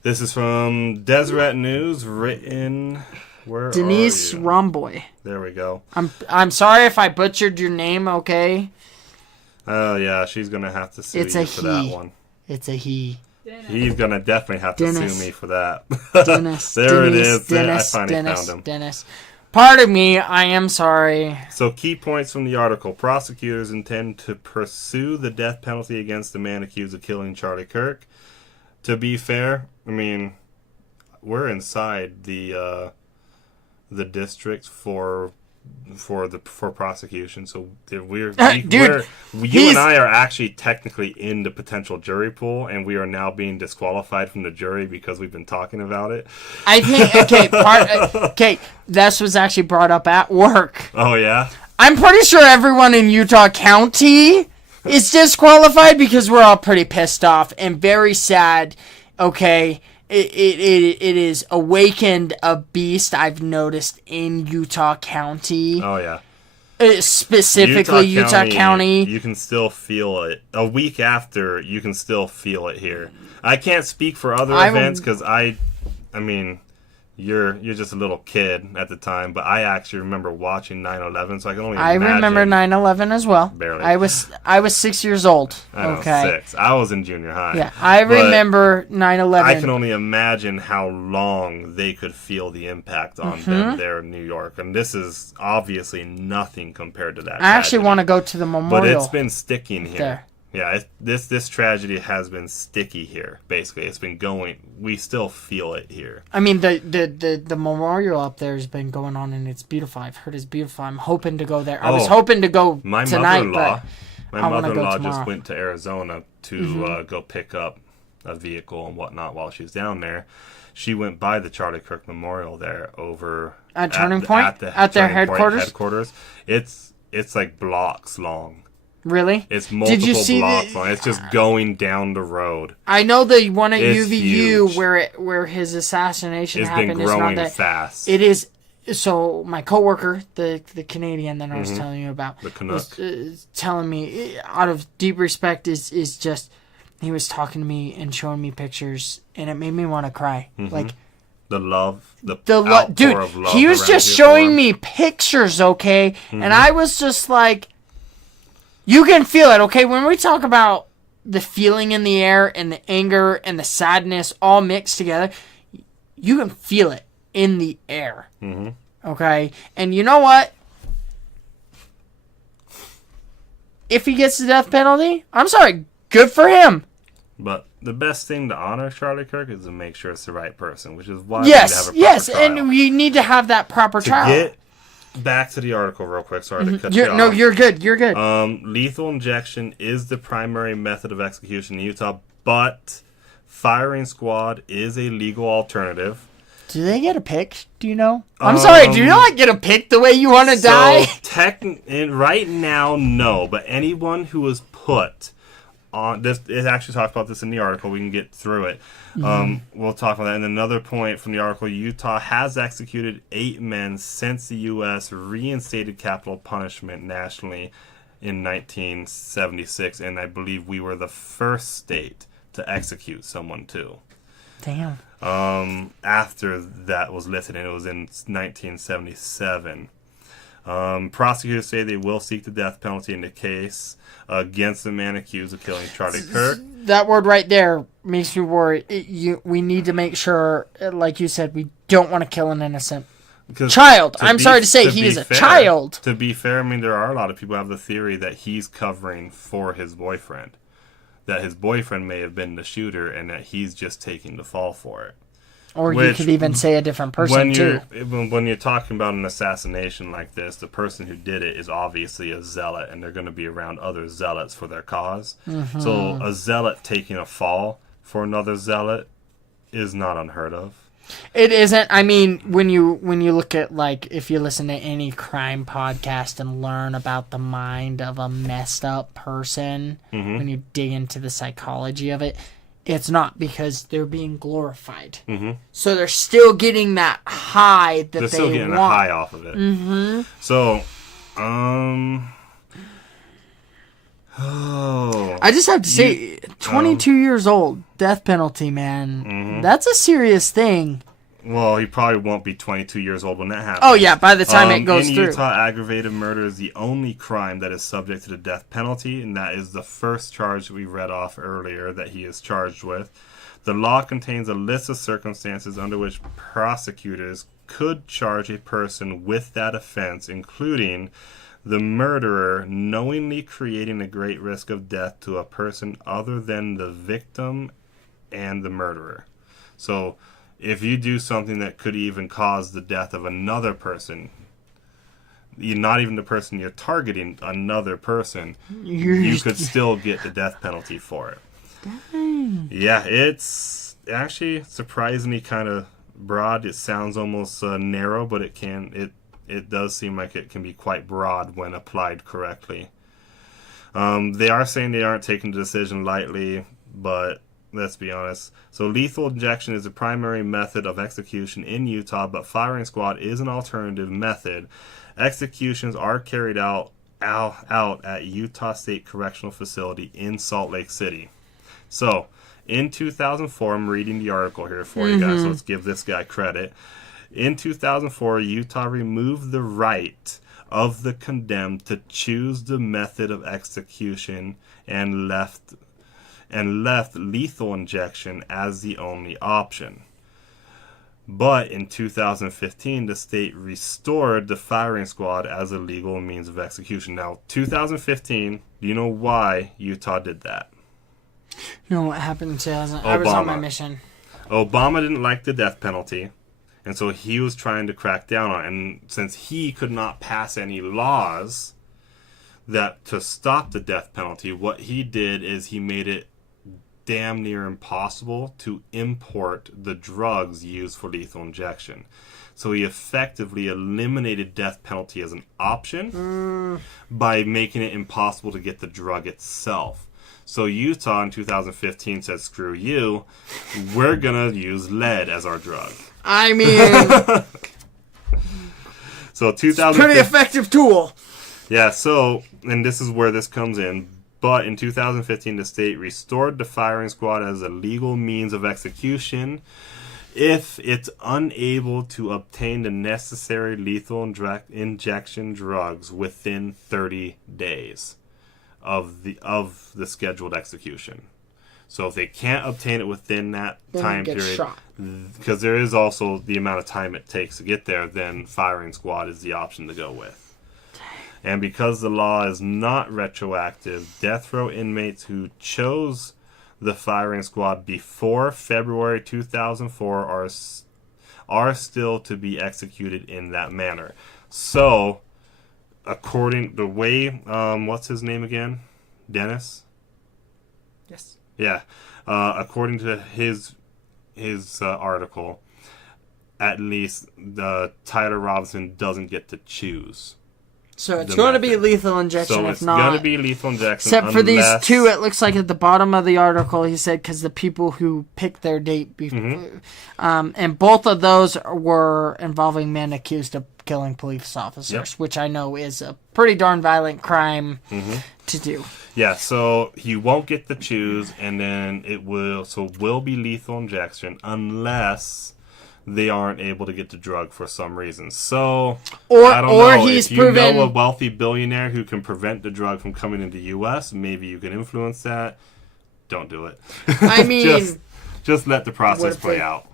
this is from Deseret News, written. Where Denise are you? Romboy. There we go. I'm sorry if I butchered your name. Okay. Oh yeah, she's gonna have to sue you for that one. It's a he. Dennis. He's gonna definitely have to sue me for that. Dennis. There Dennis, it is. Dennis, I finally Dennis, found him. Dennis. Pardon me. I am sorry. So key points from the article: prosecutors intend to pursue the death penalty against the man accused of killing Charlie Kirk. To be fair, I mean, we're inside the district for prosecution, so you and I are actually technically in the potential jury pool, and we are now being disqualified from the jury because we've been talking about it. I think this was actually brought up at work. Oh yeah, I'm pretty sure everyone in Utah County is disqualified because we're all pretty pissed off and very sad. Okay. It is awakened a beast I've noticed in Utah County. Oh yeah, specifically Utah County. You can still feel it a week after. You can still feel it here. I can't speak for other events because I mean, you're just a little kid at the time, but I actually remember watching 9/11, so I can only imagine. I remember 9/11 as well. Barely. I was 6 years old. I know, okay. 6. I was in junior high. Yeah, I remember 9/11. I can only imagine how long they could feel the impact on them there in New York, and this is obviously nothing compared to that. I actually want to go to the memorial. But it's been sticking here. There. Yeah, this tragedy has been sticky here. Basically, it's been going. We still feel it here. I mean, the memorial up there has been going on, and it's beautiful. I've heard it's beautiful. I'm hoping to go there. I was hoping to go tonight, but my mother-in-law just went to Arizona to go pick up a vehicle and whatnot while she was down there. She went by the Charlie Kirk Memorial there over at Turning Point at their headquarters. It's like blocks long. Really? It's multiple blocks long. It's just going down the road. I know the one at UVU huge. where his assassination happened. It's been growing fast. It is. So my coworker, the Canadian that I was telling you about, the Canuck, was telling me out of deep respect is just he was talking to me and showing me pictures, and it made me want to cry. Like the love, the dude. Of love he was just showing me pictures, okay, and I was just like. You can feel it, okay? When we talk about the feeling in the air and the anger and the sadness all mixed together, you can feel it in the air. Okay? And you know what? If he gets the death penalty, I'm sorry, good for him. But the best thing to honor Charlie Kirk is to make sure it's the right person, which is why we need to have a proper trial. And we need to have that proper trial. Get back to the article real quick. Sorry to cut you off. No, you're good. You're good. Lethal injection is the primary method of execution in Utah, but firing squad is a legal alternative. Do they get a pick? Do you know? I'm sorry. Do you not get a pick the way you want to die? Right now, no. But anyone who was put on this, it actually talks about this in the article. We can get through it. We'll talk about that. And another point from the article: Utah has executed 8 men since the U.S. reinstated capital punishment nationally in 1976, and I believe we were the first state to execute someone too. Damn. After that was listed, and it was in 1977. Prosecutors say they will seek the death penalty in the case against the man accused of killing Charlie Kirk. That word right there makes me worry. We need to make sure, like you said, we don't want to kill an innocent child. I'm sorry to say he is a child. To be fair, I mean, there are a lot of people who have the theory that he's covering for his boyfriend. That his boyfriend may have been the shooter and that he's just taking the fall for it. Or you could even say a different person, too. When you're talking about an assassination like this, the person who did it is obviously a zealot, and they're going to be around other zealots for their cause. So a zealot taking a fall for another zealot is not unheard of. It isn't. I mean, when you look at, like, if you listen to any crime podcast and learn about the mind of a messed up person, when you dig into the psychology of it, it's not because they're being glorified. So they're still getting that high that They're still getting want. a high off of it. So, I just have to say, 22 years old, death penalty, man. That's a serious thing. Well, he probably won't be 22 years old when that happens. Oh, yeah, by the time it goes in through. Utah, aggravated murder is the only crime that is subject to the death penalty, and that is the first charge we read off earlier that he is charged with. The law contains a list of circumstances under which prosecutors could charge a person with that offense, including the murderer knowingly creating a great risk of death to a person other than the victim and the murderer. So, if you do something that could even cause the death of another person, not even the person you're targeting, another person, you could still get the death penalty for it. Dang. Yeah, it's actually surprisingly kind of broad. It sounds almost narrow, but it does seem like it can be quite broad when applied correctly. They are saying they aren't taking the decision lightly, but let's be honest. So lethal injection is the primary method of execution in Utah, but firing squad is an alternative method. Executions are carried out at Utah State Correctional Facility in Salt Lake City. So, in 2004, I'm reading the article here for you guys, so let's give this guy credit. In 2004, Utah removed the right of the condemned to choose the method of execution and left lethal injection as the only option. But in 2015, the state restored the firing squad as a legal means of execution. Now, 2015, do you know why Utah did that? You know what happened in 2000? I was on my mission. Obama didn't like the death penalty, and so he was trying to crack down on it. And since he could not pass any laws that to stop the death penalty, what he did is he made it damn near impossible to import the drugs used for lethal injection. So he effectively eliminated death penalty as an option by making it impossible to get the drug itself. So Utah in 2015 said, screw you, we're going to use lead as our drug. I mean, so 2015, pretty effective tool. Yeah, so, and this is where this comes in. But in 2015, the state restored the firing squad as a legal means of execution if it's unable to obtain the necessary lethal injection drugs within 30 days of the scheduled execution. So if they can't obtain it within that time period, because there is also the amount of time it takes to get there, then firing squad is the option to go with. And because the law is not retroactive, death row inmates who chose the firing squad before February 2004 are still to be executed in that manner. So, according the way, what's his name again? Dennis? Yes. Yeah. According to his article, at least Tyler Robinson doesn't get to choose. So it's going to be lethal injection, so if it's not. going to be lethal injection. Except for these two, it looks like at the bottom of the article, he said, because the people who picked their date before. And both of those were involving men accused of killing police officers, which I know is a pretty darn violent crime to do. Yeah, so he won't get to choose, and then it will be lethal injection unless they aren't able to get the drug for some reason. So, I don't know. He's if you proven... know a wealthy billionaire who can prevent the drug from coming into the U.S., maybe you can influence that. Don't do it. I mean... just let the process play out.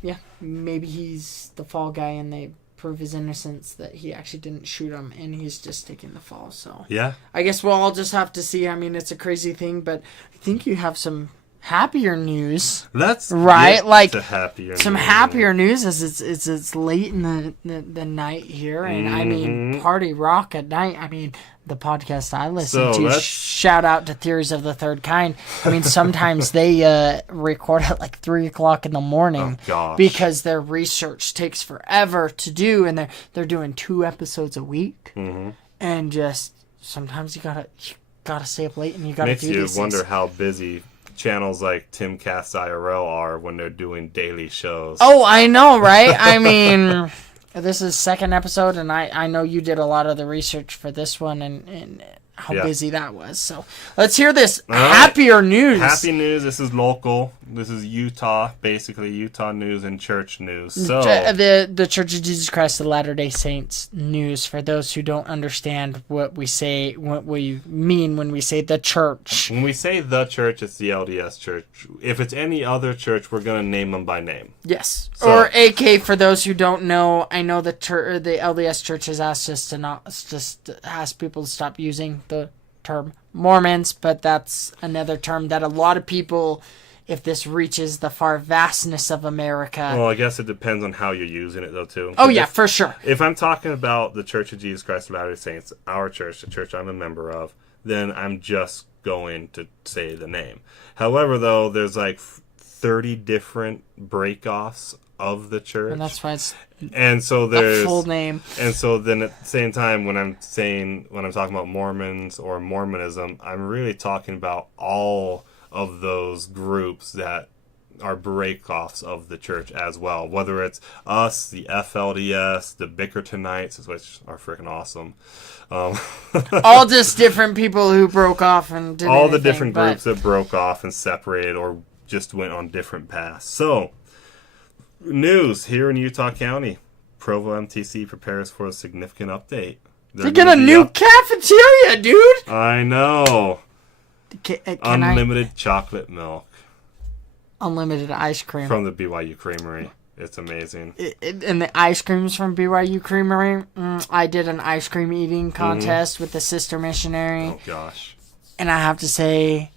Yeah, maybe he's the fall guy and they prove his innocence, that he actually didn't shoot him and he's just taking the fall. So yeah, I guess we'll all just have to see. I mean, it's a crazy thing, but I think you have some happier news. Let's Right, get like to happier some news. happier news is it's late in the night here, and I mean party rock at night. I mean the podcast I listen So to. let's- Shout out to Theories of the Third Kind. I mean sometimes they record at like 3:00 in the morning Oh, gosh. because their research takes forever to do, and they're doing 2 episodes a week, and just sometimes you gotta stay up late and you gotta Makes do you these wonder things. how busy channels like Timcast IRL are when they're doing daily shows. Oh, I know, right? I mean, this is 2nd episode, and I know you did a lot of the research for this one and how Yeah. busy that was. So let's hear this right. happier news. Happy news. This is local. This is Utah, basically Utah news and church news. So The Church of Jesus Christ of Latter-day Saints news, for those who don't understand what we say, what we mean when we say the church. when we say the church, it's the LDS church. If it's any other church, we're going to name them by name. Yes. So- Or AK, for those who don't know, I know the LDS Church has asked us to just ask people to stop using the term Mormons, but that's another term that a lot of people, if this reaches the far vastness of America. Well, I guess it depends on how you're using it, though, too. Oh yeah, for sure. If I'm talking about the Church of Jesus Christ of Latter-day Saints, our church, the church I'm a member of, then I'm just going to say the name. However, though, there's like 30 different break-offs of the church. And that's why it's And so the there's full name. And so then at the same time, when I'm talking about Mormons or Mormonism, I'm really talking about all of those groups that are breakoffs of the church as well. Whether it's us, the FLDS, the Bickertonites, which are freaking awesome. All just different people who broke off and did All the anything, different but groups that broke off and separated or just went on different paths. So, news here in Utah County. Provo MTC prepares for a significant update. They get a new cafeteria, dude. I know. Can Unlimited chocolate milk unlimited ice cream. from the BYU Creamery. It's amazing. And the ice creams from BYU Creamery. I did an ice cream eating contest with the Sister Missionary. Oh gosh. And I have to say,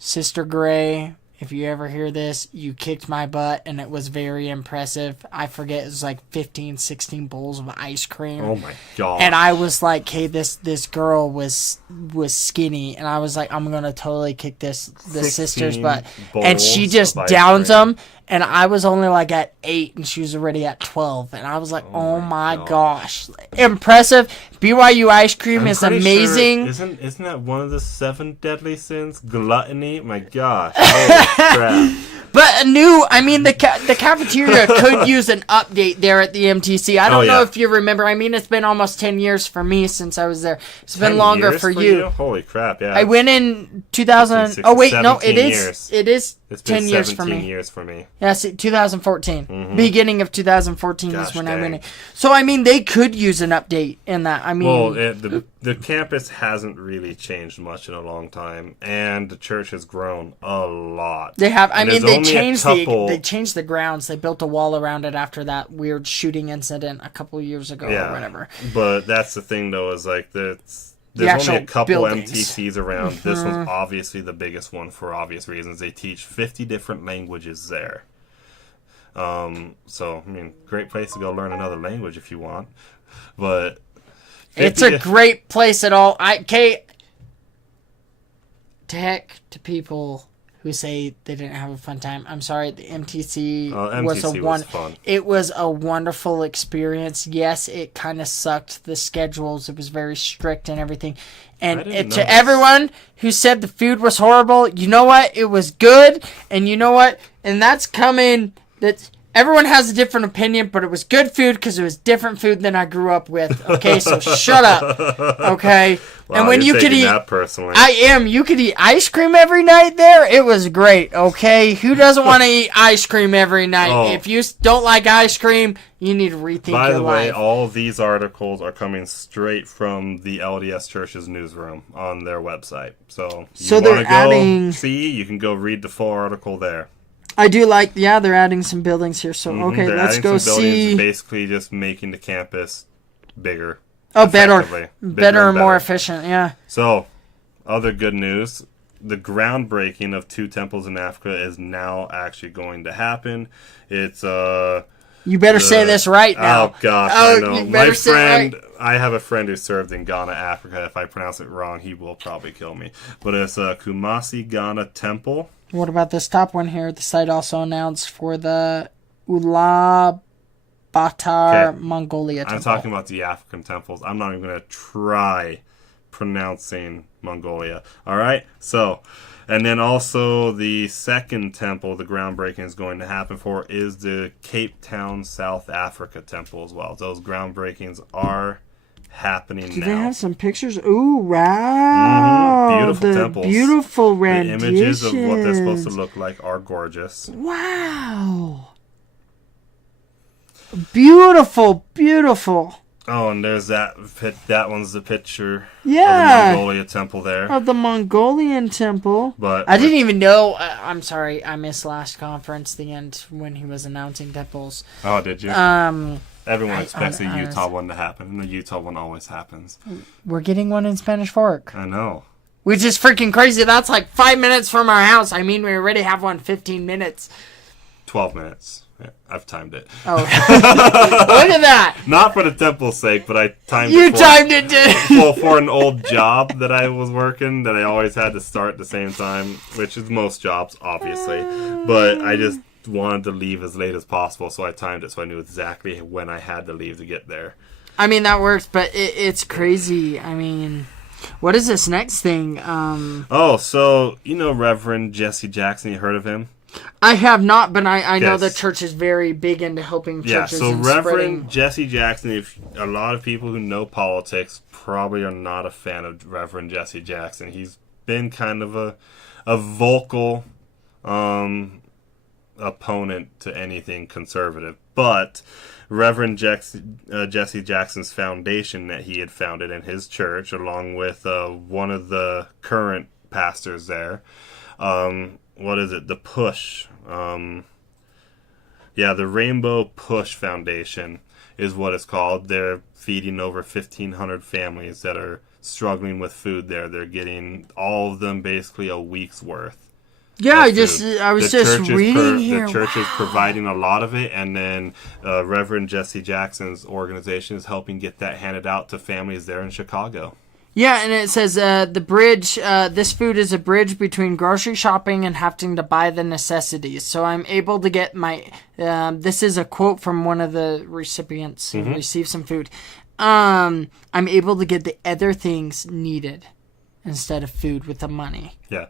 Sister Gray, if you ever hear this, you kicked my butt, and it was very impressive. I forget, it was like 15, 16 bowls of ice cream. Oh my god. And I was like, hey, this girl was skinny, and I was like, I'm gonna totally kick the sister's butt. And she bowls just of ice downs cream. them, and I was only like at 8, and she was already at 12, and I was like, oh my gosh, impressive. BYU ice cream I'm is pretty amazing. Sure, isn't that one of the 7 deadly sins? Gluttony. My gosh. Holy crap. But the cafeteria could use an update there at the MTC. I don't know yeah. if you remember. I mean, it's been almost 10 years for me since I was there. It's been 10 longer years for you. Holy crap! Yeah. I went in 2000. It's been Oh wait, no, 17 it is. years. It is It's been 10 years for 17 me. years for me. Yeah, see, 2014. Beginning of 2014 Gosh is when I dang. went in. So I mean, they could use an update in that. I mean, Well, the campus hasn't really changed much in a long time, and the church has grown a lot. they have. I And mean, there's they only a changed couple- they changed the grounds. They built a wall around it after that weird shooting incident a couple years ago or whatever. But that's the thing, though, is like there's actual only a couple buildings. MTCs around. This one's obviously the biggest one for obvious reasons. They teach 50 different languages there. So I mean, great place to go learn another language if you want. But It's 50 a great place at all. To heck to people who say they didn't have a fun time. I'm sorry, the MTC, MTC was fun. It was a wonderful experience. Yes, it kind of sucked. The schedules, it was very strict and everything. And I didn't to notice. everyone who said the food was horrible, you know what? It was good. And you know what? And that's coming. That's everyone has a different opinion, but it was good food because it was different food than I grew up with. Okay, so shut up. Okay, Wow, and when you're you could taking eat, that personally. you could eat ice cream every night there. It was great. Okay, who doesn't want to eat ice cream every night? Oh. If you don't like ice cream, you need to rethink By your the way, life. all of these articles are coming straight from the LDS Church's newsroom on their website. So, So you they're wanna go adding- see, you can go read the full article there. I do like, they're adding some buildings here. So okay, They're let's adding go some buildings, see. basically just making the campus bigger. Oh, better effectively. Bigger and more better. efficient. Yeah. So, other good news. the groundbreaking of 2 temples in Africa is now actually going to happen. It's You better say this right now. Oh gosh, Oh, I know. you better My say it friend, right. I have a friend who served in Ghana, Africa. If I pronounce it wrong, he will probably kill me. But it's Kumasi Ghana Temple. What about this top one here? The site also announced for the Ulaanbaatar Okay. Mongolia temple. I'm talking about the African temples. I'm not even going to try pronouncing Mongolia. All right? So, and then also the second temple, the groundbreaking is going to happen for, is the Cape Town, South Africa temple as well. Those groundbreakings are happening Do now. they have some pictures? Ooh, wow. Beautiful the temples. beautiful The renditions. images of what they're supposed to look like are gorgeous. Wow. Beautiful, beautiful. Oh, and there's that. That one's the picture Yeah. of the Mongolia temple there. Of the Mongolian temple. But I didn't even know. I'm sorry. I missed last conference, the end, when he was announcing temples. Oh, did you? Everyone expects I a Utah one to happen, and the Utah one always happens. We're getting one in Spanish Fork. I know. Which is freaking crazy. That's like 5 minutes from our house. I mean, we already have one 15 minutes. 12 minutes. Yeah, I've timed it. Oh. Look at that. Not for the temple's sake, but I timed You it for, timed it, dude. well, for an old job that I was working that I always had to start at the same time, which is most jobs, obviously. But I just wanted to leave as late as possible, so I timed it so I knew exactly when I had to leave to get there. I mean, that works, but it's crazy. I mean, what is this next thing? Oh, so, you know Reverend Jesse Jackson, you heard of him? I have not, but I know Yes. the church is very big into helping churches Yeah, so and Reverend spreading. Jesse Jackson, if a lot of people who know politics probably are not a fan of Reverend Jesse Jackson. He's been kind of a vocal opponent to anything conservative. But Reverend Jesse Jackson's foundation that he had founded in his church, along with one of the current pastors there, what is it? The Push. The Rainbow Push Foundation is what it's called. They're feeding over 1,500 families that are struggling with food there. They're getting all of them basically a week's worth. Yeah, I was The just church is reading here. The church is Wow. providing a lot of it, and then Reverend Jesse Jackson's organization is helping get that handed out to families there in Chicago. Yeah, and it says the bridge. This food is a bridge between grocery shopping and having to buy the necessities. So I'm able to get my. This is a quote from one of the recipients who received some food. I'm able to get the other things needed instead of food with the money. Yeah.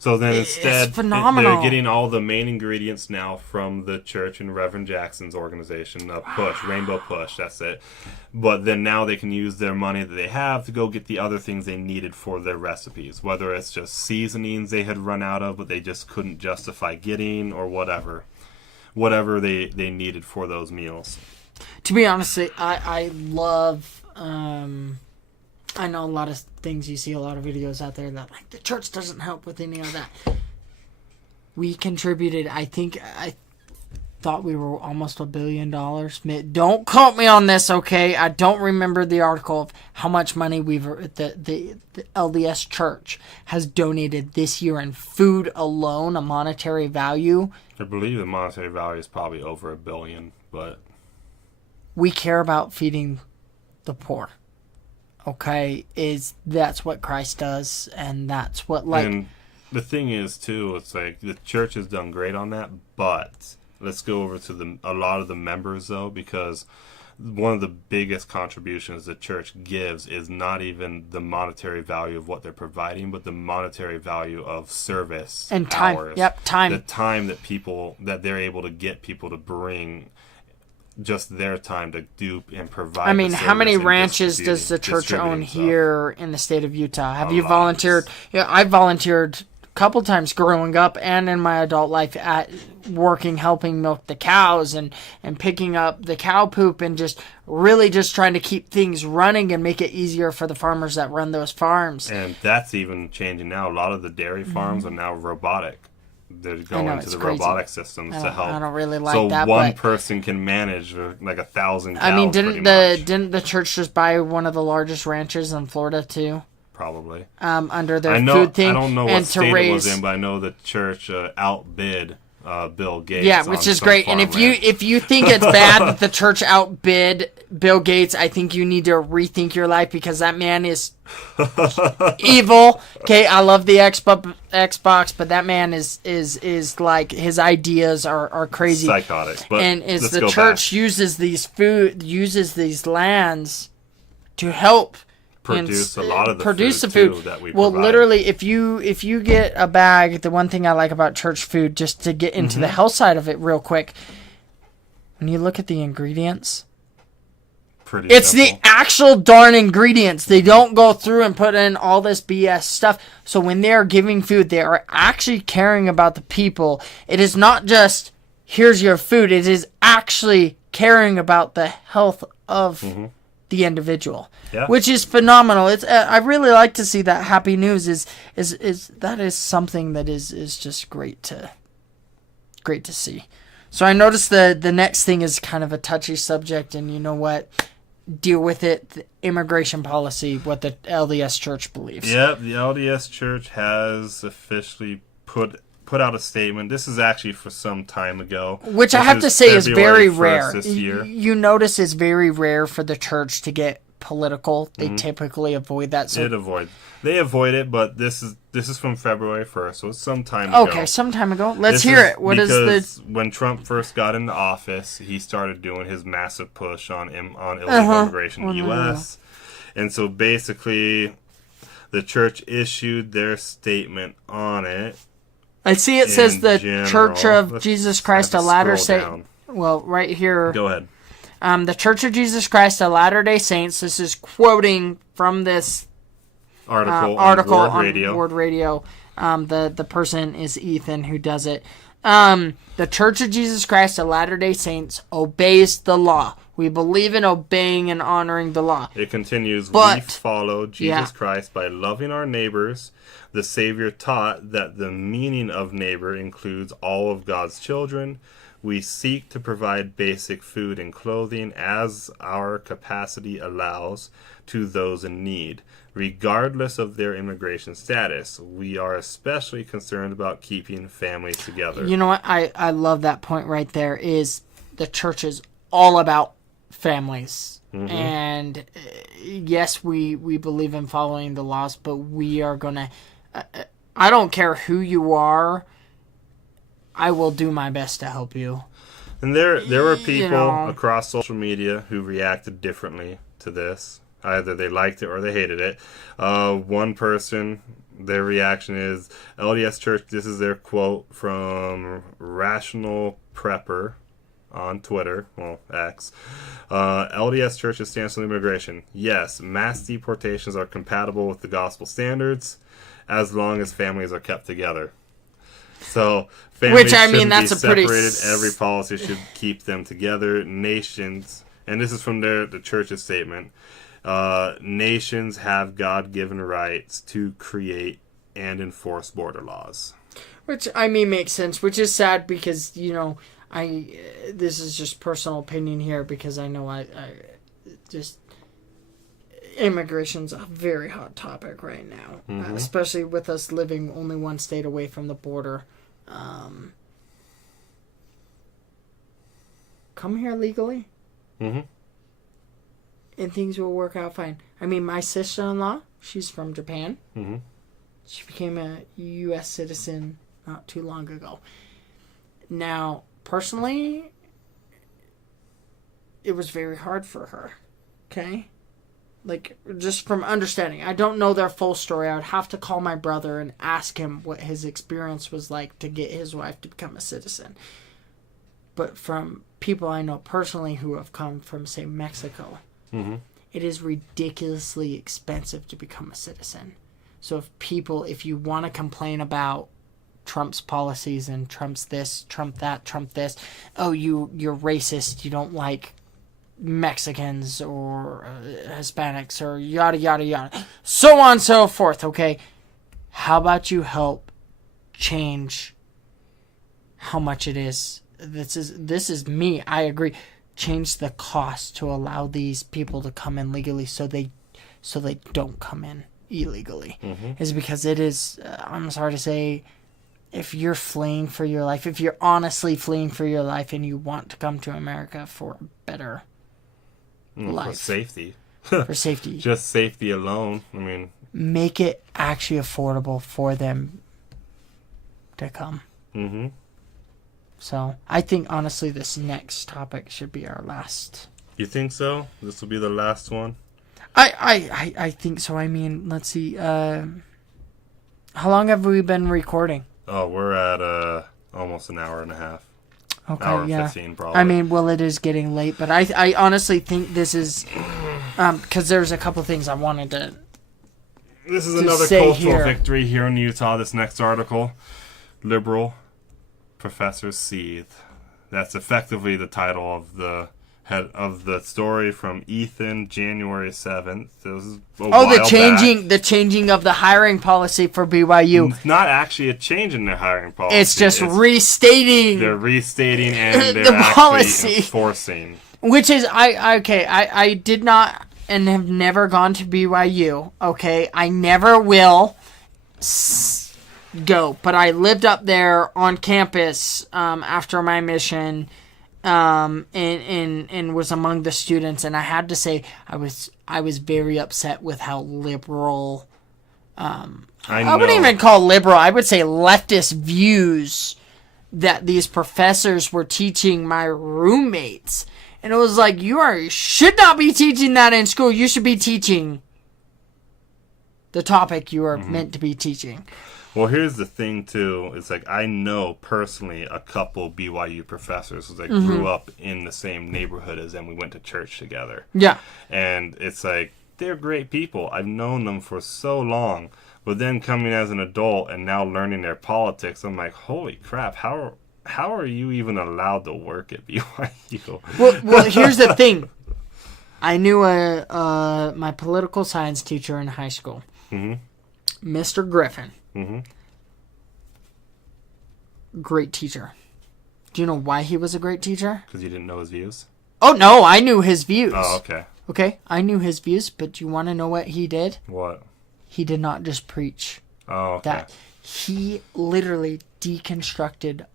So then instead, phenomenal. they're getting all the main ingredients now from the church and Reverend Jackson's organization, Push, Rainbow Push, that's it. But then now they can use their money that they have to go get the other things they needed for their recipes, whether it's just seasonings they had run out of but they just couldn't justify getting, or whatever they needed for those meals. To be honest, I love. I know a lot of things. You see a lot of videos out there that like the church doesn't help with any of that. We contributed. I thought we were almost $1 billion. Don't quote me on this, okay? I don't remember the article of how much money the LDS Church has donated this year in food alone, a monetary value. I believe the monetary value is probably over $1 billion, but We care about feeding the poor. Okay, that's what Christ does, and that's what And the thing is too, it's like the church has done great on that, but let's go over to a lot of the members though, because one of the biggest contributions the church gives is not even the monetary value of what they're providing, but the monetary value of service and time. hours. Yep, time. The time that they're able to get people to bring. Just their time to do and provide. I mean, the how many service and ranches does the church own distributing stuff. here in the state of Utah? Have A you lot. volunteered? Yeah, I volunteered a couple times growing up and in my adult life at working, helping milk the cows and picking up the cow poop and just really just trying to keep things running and make it easier for the farmers that run those farms. And that's even changing now. A lot of the dairy farms are now robotic. They're going it's to the crazy. robotic systems to help. I don't really like so that. one But person can manage like 1,000 cows. I mean, pretty much. didn't the church just buy one of the largest ranches in Florida too? probably. Under their I know. food thing. I don't know what and state to raise, it was in, but I know the church outbid Bill Gates. Yeah, which on is some great. And farmland. if you think it's bad that the church outbid Bill Gates, I think you need to rethink your life, because that man is evil. Okay, I love the Xbox, but that man is like, his ideas are crazy. Psychotic. But And is let's the go church back. uses these lands to help Produce a lot of the produce food, the food too, that we well, provide. literally, if you get a bag, the one thing I like about church food, just to get into Mm-hmm. the health side of it real quick, when you look at the ingredients, Pretty it's simple. the actual darn ingredients. They don't go through and put in all this BS stuff. So when they are giving food, they are actually caring about the people. It is not just, here's your food. It is actually caring about the health of the individual, Yeah. which is phenomenal. It's I really like to see that. Happy news is that is something that is just great to see. So I noticed the next thing is kind of a touchy subject, and you know what? Deal with it. The immigration policy, what the LDS Church believes. Yep, the LDS Church has officially put out a statement. This is actually for some time ago. Which I This have to say is very February 1st rare. This year. You notice it's very rare for the church to get political. They typically avoid that. So They avoid it, but this is from February 1st, so it's some time ago. okay, some time ago. Let's This hear it. What is because when Trump first got into office, he started doing his massive push on illegal immigration in the U.S. And so basically, the church issued their statement on it. I see it says in the general. Church of Let's Jesus have Christ to of Latter scroll Saints. down. Well, right here. Go ahead. The Church of Jesus Christ of Latter-day Saints. This is quoting from this Article on on Word Radio. Word Radio. The person is Ethan who does it. The Church of Jesus Christ of Latter-day Saints obeys the law. We believe in obeying and honoring the law. It continues, But- we follow Jesus yeah. Christ by loving our neighbors. The Savior taught that the meaning of neighbor includes all of God's children. We seek to provide basic food and clothing as our capacity allows to those in need, regardless of their immigration status. We are especially concerned about keeping families together. You know what? I love that point right there. Is the church is all about families. And yes, we believe in following the laws, but we are going to... I don't care who you are. I will do my best to help you. And there were people know. across social media who reacted differently to this. Either they liked it or they hated it. One person, their reaction is, LDS Church, this is their quote from Rational Prepper on Twitter, well, X. LDS Church's stance on immigration. Yes, mass deportations are compatible with the gospel standards as long as families are kept together. So, families Which, I mean, shouldn't that's be a pretty separated. Every policy should keep them together. Nations, and this is from the church's statement, nations have God-given rights to create and enforce border laws. Which, I mean, makes sense. Which is sad because, you know, this is just personal opinion here because I know I just... Immigration's a very hot topic right now, especially with us living only one state away from the border. Come here legally, Mm-hmm. and things will work out fine. I mean, my sister-in-law, she's from Japan. Mm-hmm. She became a U.S. citizen not too long ago. Now, personally, it was very hard for her. Okay? Like, just from understanding. I don't know their full story. I would have to call my brother and ask him what his experience was like to get his wife to become a citizen. But from people I know personally who have come from, say, Mexico, it is ridiculously expensive to become a citizen. So if you want to complain about Trump's policies and Trump's this, Trump that, Trump this, oh, you're racist, you don't like Mexicans or Hispanics or yada yada yada, so on and so forth. Okay, how about you help change how much it is? This is me. I agree. Change the cost to allow these people to come in legally, so they don't come in illegally. Is because it is, I'm sorry to say, if you're fleeing for your life, if you're honestly fleeing for your life and you want to come to America for a better life. For safety. For safety. Just safety alone. I mean, make it actually affordable for them to come. Mm-hmm. So I think honestly this next topic should be our last. You think so? This will be the last one? I think so. I mean, let's see. How long have we been recording? Oh, we're at almost an hour and a half. Okay, Hour and yeah. 15 probably. I mean, well, it is getting late, but I honestly think this is because there's a couple things I wanted to. This is to another say cultural here. victory here in Utah. This next article, liberal professors seethe. That's effectively the title of the head of the story from Ethan, January 7th. It was a while the changing of the hiring policy for BYU. It's not actually a change in their hiring policy. It's just restating. They're restating and they're the actually policy. enforcing. Which is I did not and have never gone to BYU. Okay, I never will go, but I lived up there on campus after my mission, and was among the students, and I had to say I was very upset with how liberal. I wouldn't even call liberal. I would say leftist views that these professors were teaching my roommates. And it was like, should not be teaching that in school. You should be teaching the topic you are meant to be teaching. Well, here's the thing, too. It's like, I know personally a couple BYU professors that grew up in the same neighborhood as them. We went to church together. Yeah. And it's like, they're great people. I've known them for so long. But then coming as an adult and now learning their politics, I'm like, holy crap, how are you even allowed to work at BYU? Well, here's the thing. I knew my political science teacher in high school, Mr. Griffin. Great teacher. Do you know why he was a great teacher? Because you didn't know his views? Oh, no, I knew his views. Oh, okay. Okay, I knew his views, but do you want to know what he did? What? He did not just preach. Oh, okay. That he literally deconstructed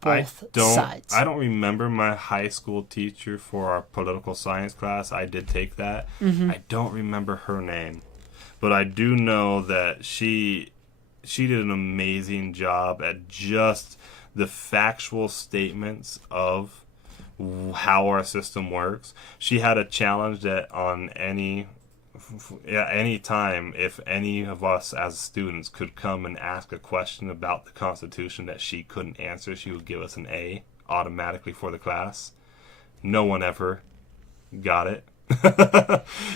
both sides. I don't remember my high school teacher for our political science class. I did take that. I don't remember her name. But I do know that she did an amazing job at just the factual statements of how our system works. She had a challenge that on any time, if any of us as students could come and ask a question about the Constitution that she couldn't answer, she would give us an A automatically for the class. No one ever got it.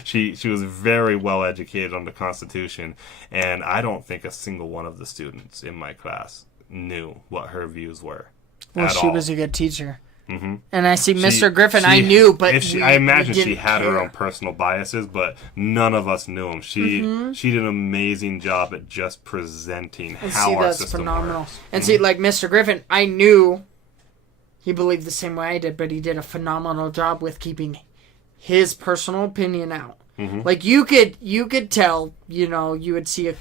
She was very well educated on the Constitution, and I don't think a single one of the students in my class knew what her views were. Well, she was a good teacher. And I see Mr. Griffin, I knew, but I imagine she had her own personal biases, but none of us knew him. She did an amazing job at just presenting how our system works. And see, like Mr. Griffin, I knew he believed the same way I did, but he did a phenomenal job with keeping his personal opinion out. Like you could tell, you would see a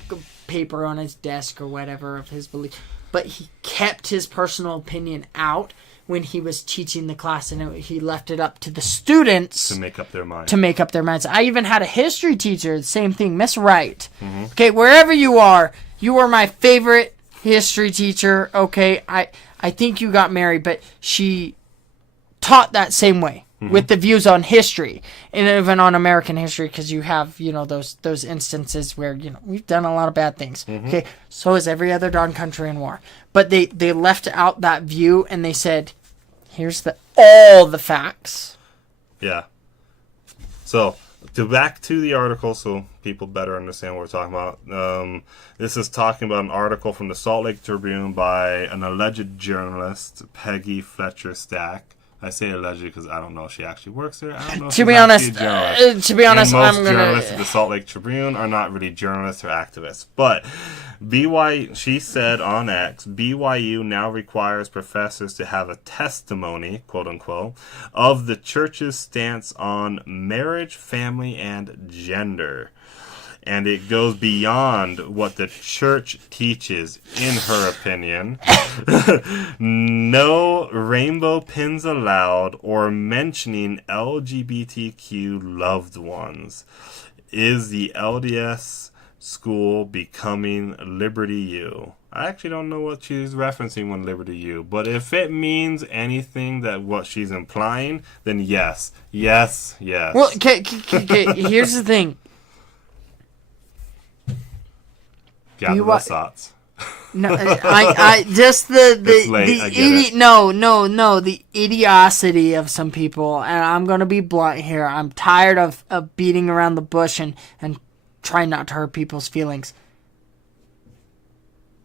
paper on his desk or whatever of his belief, but he kept his personal opinion out when he was teaching the class, and he left it up to the students to make up their minds. I even had a history teacher, the same thing, Miss Wright. Okay, wherever you are my favorite history teacher. Okay, I think you got married, but she taught that same way. With the views on history and even on American history, because you have those instances where we've done a lot of bad things. Okay, so is every other darn country in war, but they left out that view and they said, here's all the facts. Yeah. So back to the article so people better understand what we're talking about. This is talking about an article from the Salt Lake Tribune by an alleged journalist, Peggy Fletcher Stack. I say alleged because I don't know if she actually works there. I don't know if to be honest, most I'm gonna. Journalists at the Salt Lake Tribune are not really journalists or activists. But she said on X, BYU now requires professors to have a testimony, quote unquote, of the church's stance on marriage, family, and gender. and it goes beyond what the church teaches, in her opinion. No rainbow pins allowed or mentioning LGBTQ loved ones. Is the LDS school becoming Liberty U? I actually don't know what she's referencing when Liberty U, but if it means anything that what she's implying, then yes. Yes, yes. Well, okay, here's the thing. Gather those thoughts. No, I just the idiocy of some people, and I'm gonna be blunt here. I'm tired of beating around the bush and trying not to hurt people's feelings.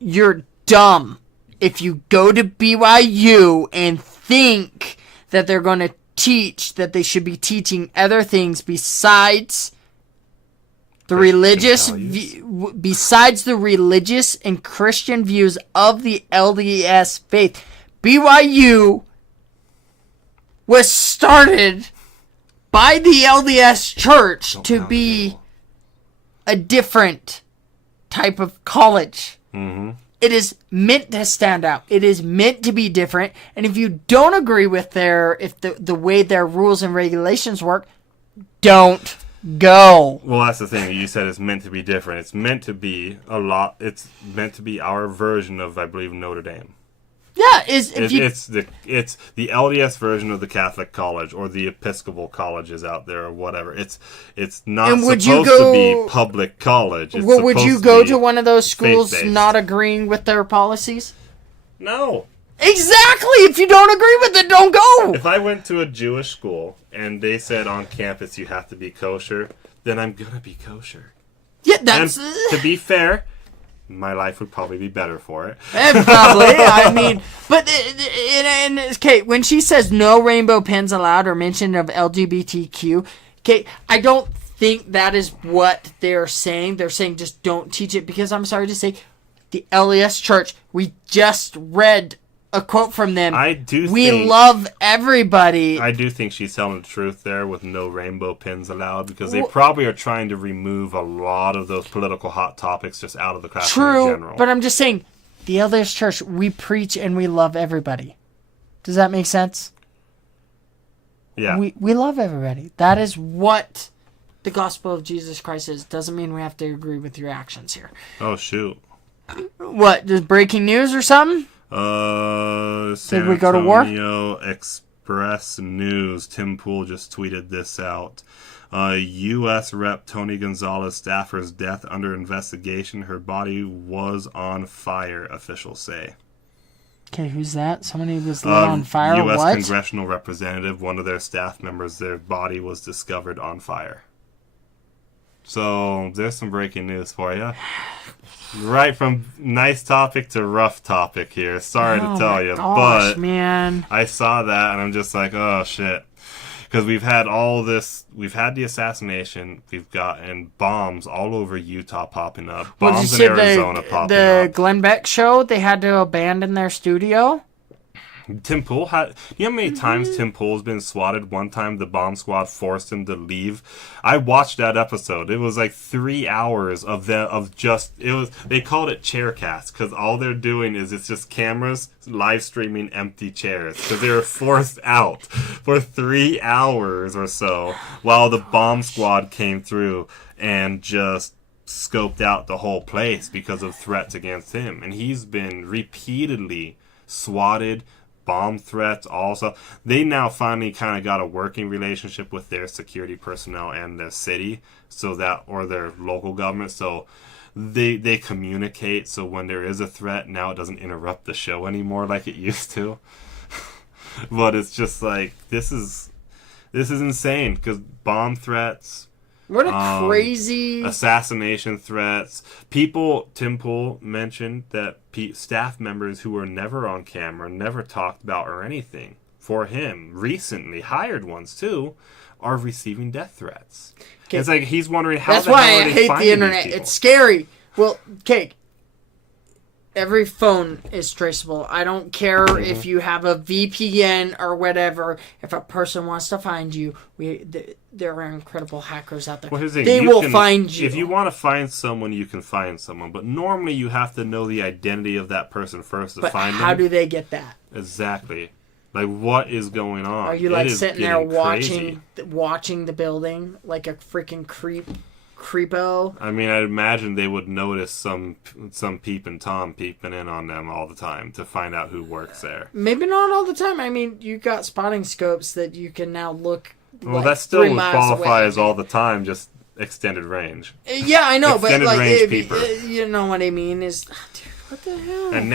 You're dumb if you go to BYU and think that they're gonna teach that they should be teaching other things besides the religious, besides the religious and Christian views of the LDS faith. BYU was started by the LDS Church to be a different type of college. Mm-hmm. It is meant to stand out. It is meant to be different. And if you don't agree with the way their rules and regulations work, don't go. Well, that's the thing. You said it's meant to be different. It's meant to be it's meant to be our version of, I believe, Notre Dame. Yeah, it's the LDS version of the Catholic college or the Episcopal colleges out there or whatever. It's not supposed to be public college. Would you go to one of those schools faith-based, not agreeing with their policies? No. Exactly. If you don't agree with it, don't go. If I went to a Jewish school and they said on campus you have to be kosher, then I'm gonna be kosher. Yeah, that's. And to be fair, my life would probably be better for it. Probably. I mean, but okay, when she says no rainbow pins allowed or mention of LGBTQ, okay, I don't think that is what they're saying. They're saying just don't teach it because I'm sorry to say, the LDS Church. We just read a quote from them. We love everybody. I do think she's telling the truth there with no rainbow pins allowed because they probably are trying to remove a lot of those political hot topics just out of the classroom in general. But I'm just saying, the LDS Church, we preach and we love everybody. Does that make sense? Yeah. We love everybody. That is what the gospel of Jesus Christ is. Doesn't mean we have to agree with your actions here. Oh, shoot. What, just breaking news or something? San we go to war? Antonio Express News. Tim Pool just tweeted this out. U.S. Rep. Tony Gonzalez staffer's death under investigation. Her body was on fire, officials say. Okay, who's that? Somebody was lit on fire? U.S. What? congressional representative, one of their staff members, their body was discovered on fire. So, there's some breaking news for you. Right from nice topic to rough topic here. Sorry to tell you, but man. I saw that and I'm just like, oh shit. Because we've had all this, we've had the assassination, we've gotten bombs all over Utah popping up, bombs in Arizona popping up. The Glenn Beck show, they had to abandon their studio. Tim Pool had. You know how many times Tim Pool's been swatted? One time the bomb squad forced him to leave. I watched that episode. It was like 3 hours of just. It was. They called it Chaircast because all they're doing is it's just cameras live streaming empty chairs because they were forced out for 3 hours or so while the bomb squad came through and just scoped out the whole place because of threats against him. And he's been repeatedly swatted. Bomb threats also. They now finally kind of got a working relationship with their security personnel and their city, so that, or their local government, so they communicate, so when there is a threat, now it doesn't interrupt the show anymore like it used to. But it's just like, this is insane, because bomb threats, what a crazy assassination threats. People, Tim Pool mentioned that staff members who were never on camera, never talked about or anything for him, recently hired ones too, are receiving death threats. Okay. It's like he's wondering how. That's why I hate the internet. It's scary. Well, okay. Every phone is traceable. I don't care if you have a VPN or whatever. If a person wants to find you, there are incredible hackers out there. Well, here's the thing. They will find you. If you want to find someone, you can find someone. But normally you have to know the identity of that person first to find them. How do they get that? Exactly. Like, what is going on? Are you like sitting there crazy. watching the building like a freaking creepo? I mean, I'd imagine they would notice some peeping Tom peeping in on them all the time to find out who works there. Maybe not all the time. I mean, you got spotting scopes that you can now look. Well, like that still 3 would miles qualify away. as all the time, just extended range. Yeah, I know, but Extended like, range peeper. you know what I mean? Is dude, what the hell? And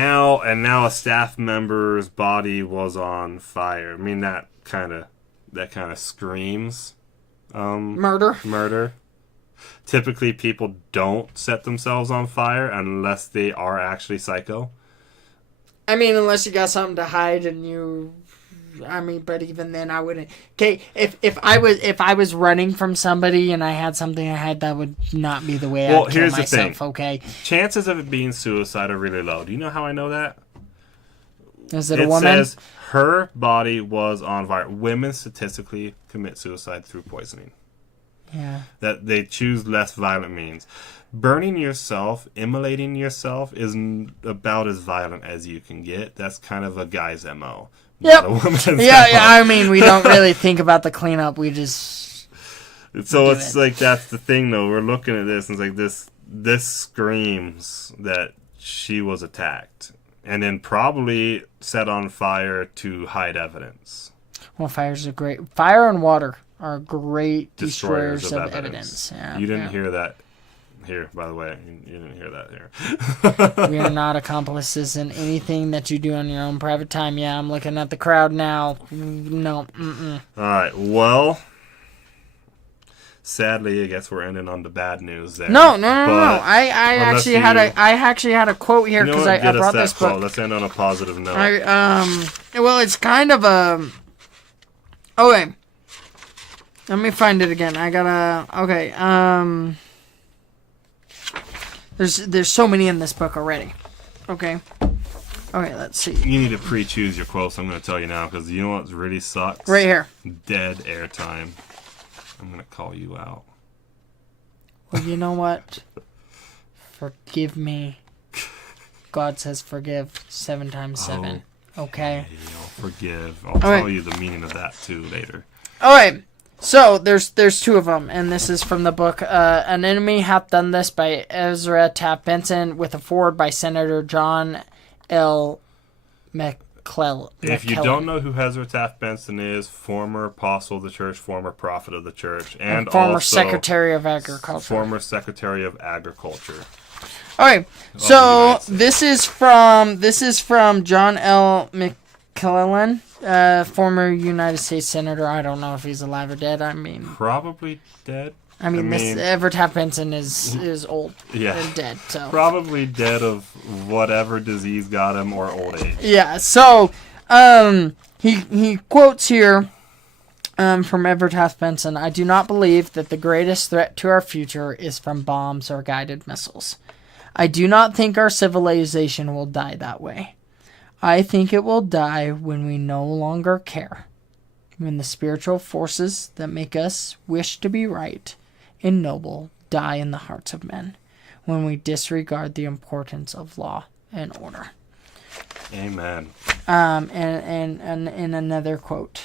now a staff member's body was on fire. I mean, that kind of screams murder. Typically, people don't set themselves on fire unless they are actually psycho. I mean, unless you got something to hide and you. I mean, but even then, I wouldn't. Okay, if I was running from somebody and I had something I had, that would not be the way I'd kill myself. The thing. Okay, chances of it being suicide are really low. Do you know how I know that? Is it a woman? It says her body was on fire. Women statistically commit suicide through poisoning. Yeah. That they choose less violent means. Burning yourself, immolating yourself is about as violent as you can get. That's kind of a guy's MO. Yep. Yeah, I mean, we don't really think about the cleanup. We just. So it's like, that's the thing, though. We're looking at this, and it's like this screams that she was attacked. And then probably set on fire to hide evidence. Well, fire and water are great destroyers of evidence. Yeah, you didn't hear that here, by the way. You didn't hear that here. We are not accomplices in anything that you do on your own private time. Yeah, I'm looking at the crowd now. No. All right. Well, sadly, I guess we're ending on the bad news there. No. I actually had a quote here because I brought this book. Let's end on a positive note. Well, it's kind of a. Oh wait. Let me find it again. I gotta. Okay. There's so many in this book already. Okay. Okay, let's see. You need to pre-choose your quotes. I'm going to tell you now because you know what really sucks? Right here. Dead airtime. I'm going to call you out. Well, you know what? Forgive me. God says forgive 7 times 7. Okay? I'll forgive. I'll tell you the meaning of that too later. Alright. So, there's 2 of them, and this is from the book, An Enemy Hath Done This by Ezra Taft Benson, with a foreword by Senator John L. McClellan. If you don't know who Ezra Taft Benson is, former apostle of the church, former prophet of the church, and former also Secretary of Agriculture. Former Secretary of Agriculture. Alright, so this is from John L. McClellan. Former United States Senator. I don't know if he's alive or dead. I mean, probably dead. This Ezra Taft Benson is old and dead. So probably dead of whatever disease got him or old age. Yeah. So he quotes here from Ezra Taft Benson. I do not believe that the greatest threat to our future is from bombs or guided missiles. I do not think our civilization will die that way. I think it will die when we no longer care, when the spiritual forces that make us wish to be right and noble die in the hearts of men, when we disregard the importance of law and order. Amen. And another quote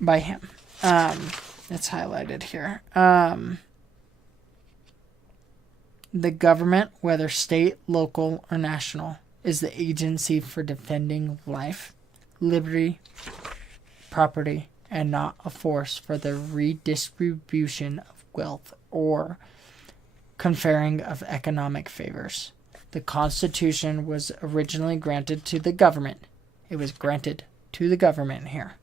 by him. It's highlighted here. The government, whether state, local, or national, is the agency for defending life, liberty, property, and not a force for the redistribution of wealth or conferring of economic favors. The Constitution was originally granted to the government. It was granted to the government here.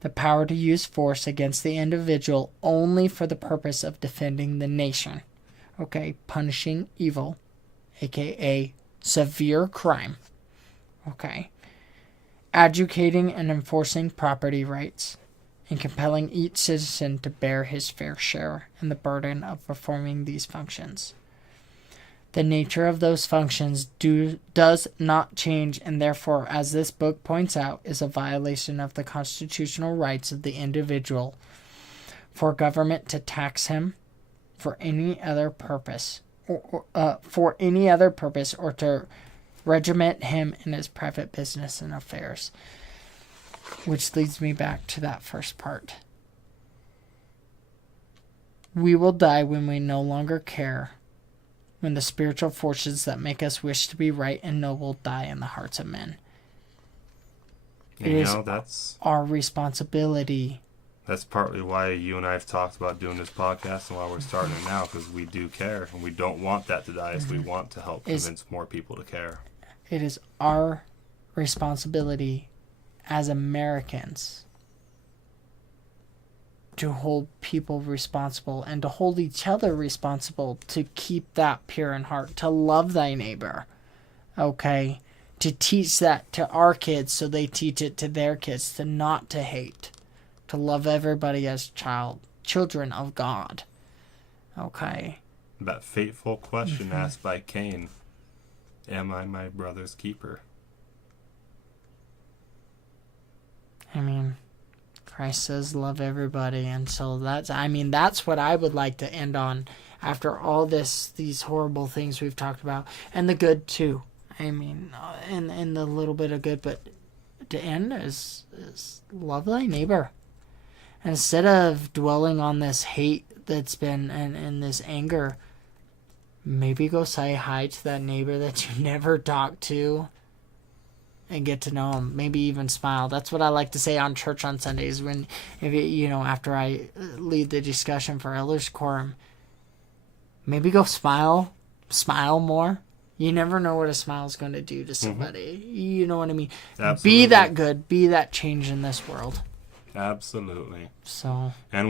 The power to use force against the individual only for the purpose of defending the nation. Okay, punishing evil, aka severe crime. Okay. Educating and enforcing property rights, and compelling each citizen to bear his fair share in the burden of performing these functions. The nature of those functions does not change, and therefore, as this book points out, is a violation of the constitutional rights of the individual for government to tax him for any other purpose, or to regiment him in his private business and affairs. Which leads me back to that first part. We will die when we no longer care, when the spiritual forces that make us wish to be right and noble die in the hearts of men. It is our responsibility. That's partly why you and I have talked about doing this podcast and why we're starting it now, because we do care and we don't want that to die, so we want to help convince more people to care. It is our responsibility as Americans to hold people responsible and to hold each other responsible to keep that pure in heart, to love thy neighbor, okay? To teach that to our kids so they teach it to their kids, to not to hate, to love everybody as children of God, okay? That fateful question asked by Cain, am I my brother's keeper? I mean, Christ says love everybody, and so that's what I would like to end on after all these horrible things we've talked about, and the good too. I mean, and the little bit of good, but to end is love thy neighbor. And instead of dwelling on this hate that's been and this anger, maybe go say hi to that neighbor that you never talked to and get to know him. Maybe even smile. That's what I like to say on church on Sundays after I lead the discussion for Elders Quorum. Maybe go smile more. You never know what a smile is going to do to somebody. You know what I mean? Absolutely. Be that good. Be that change in this world. Absolutely. So. And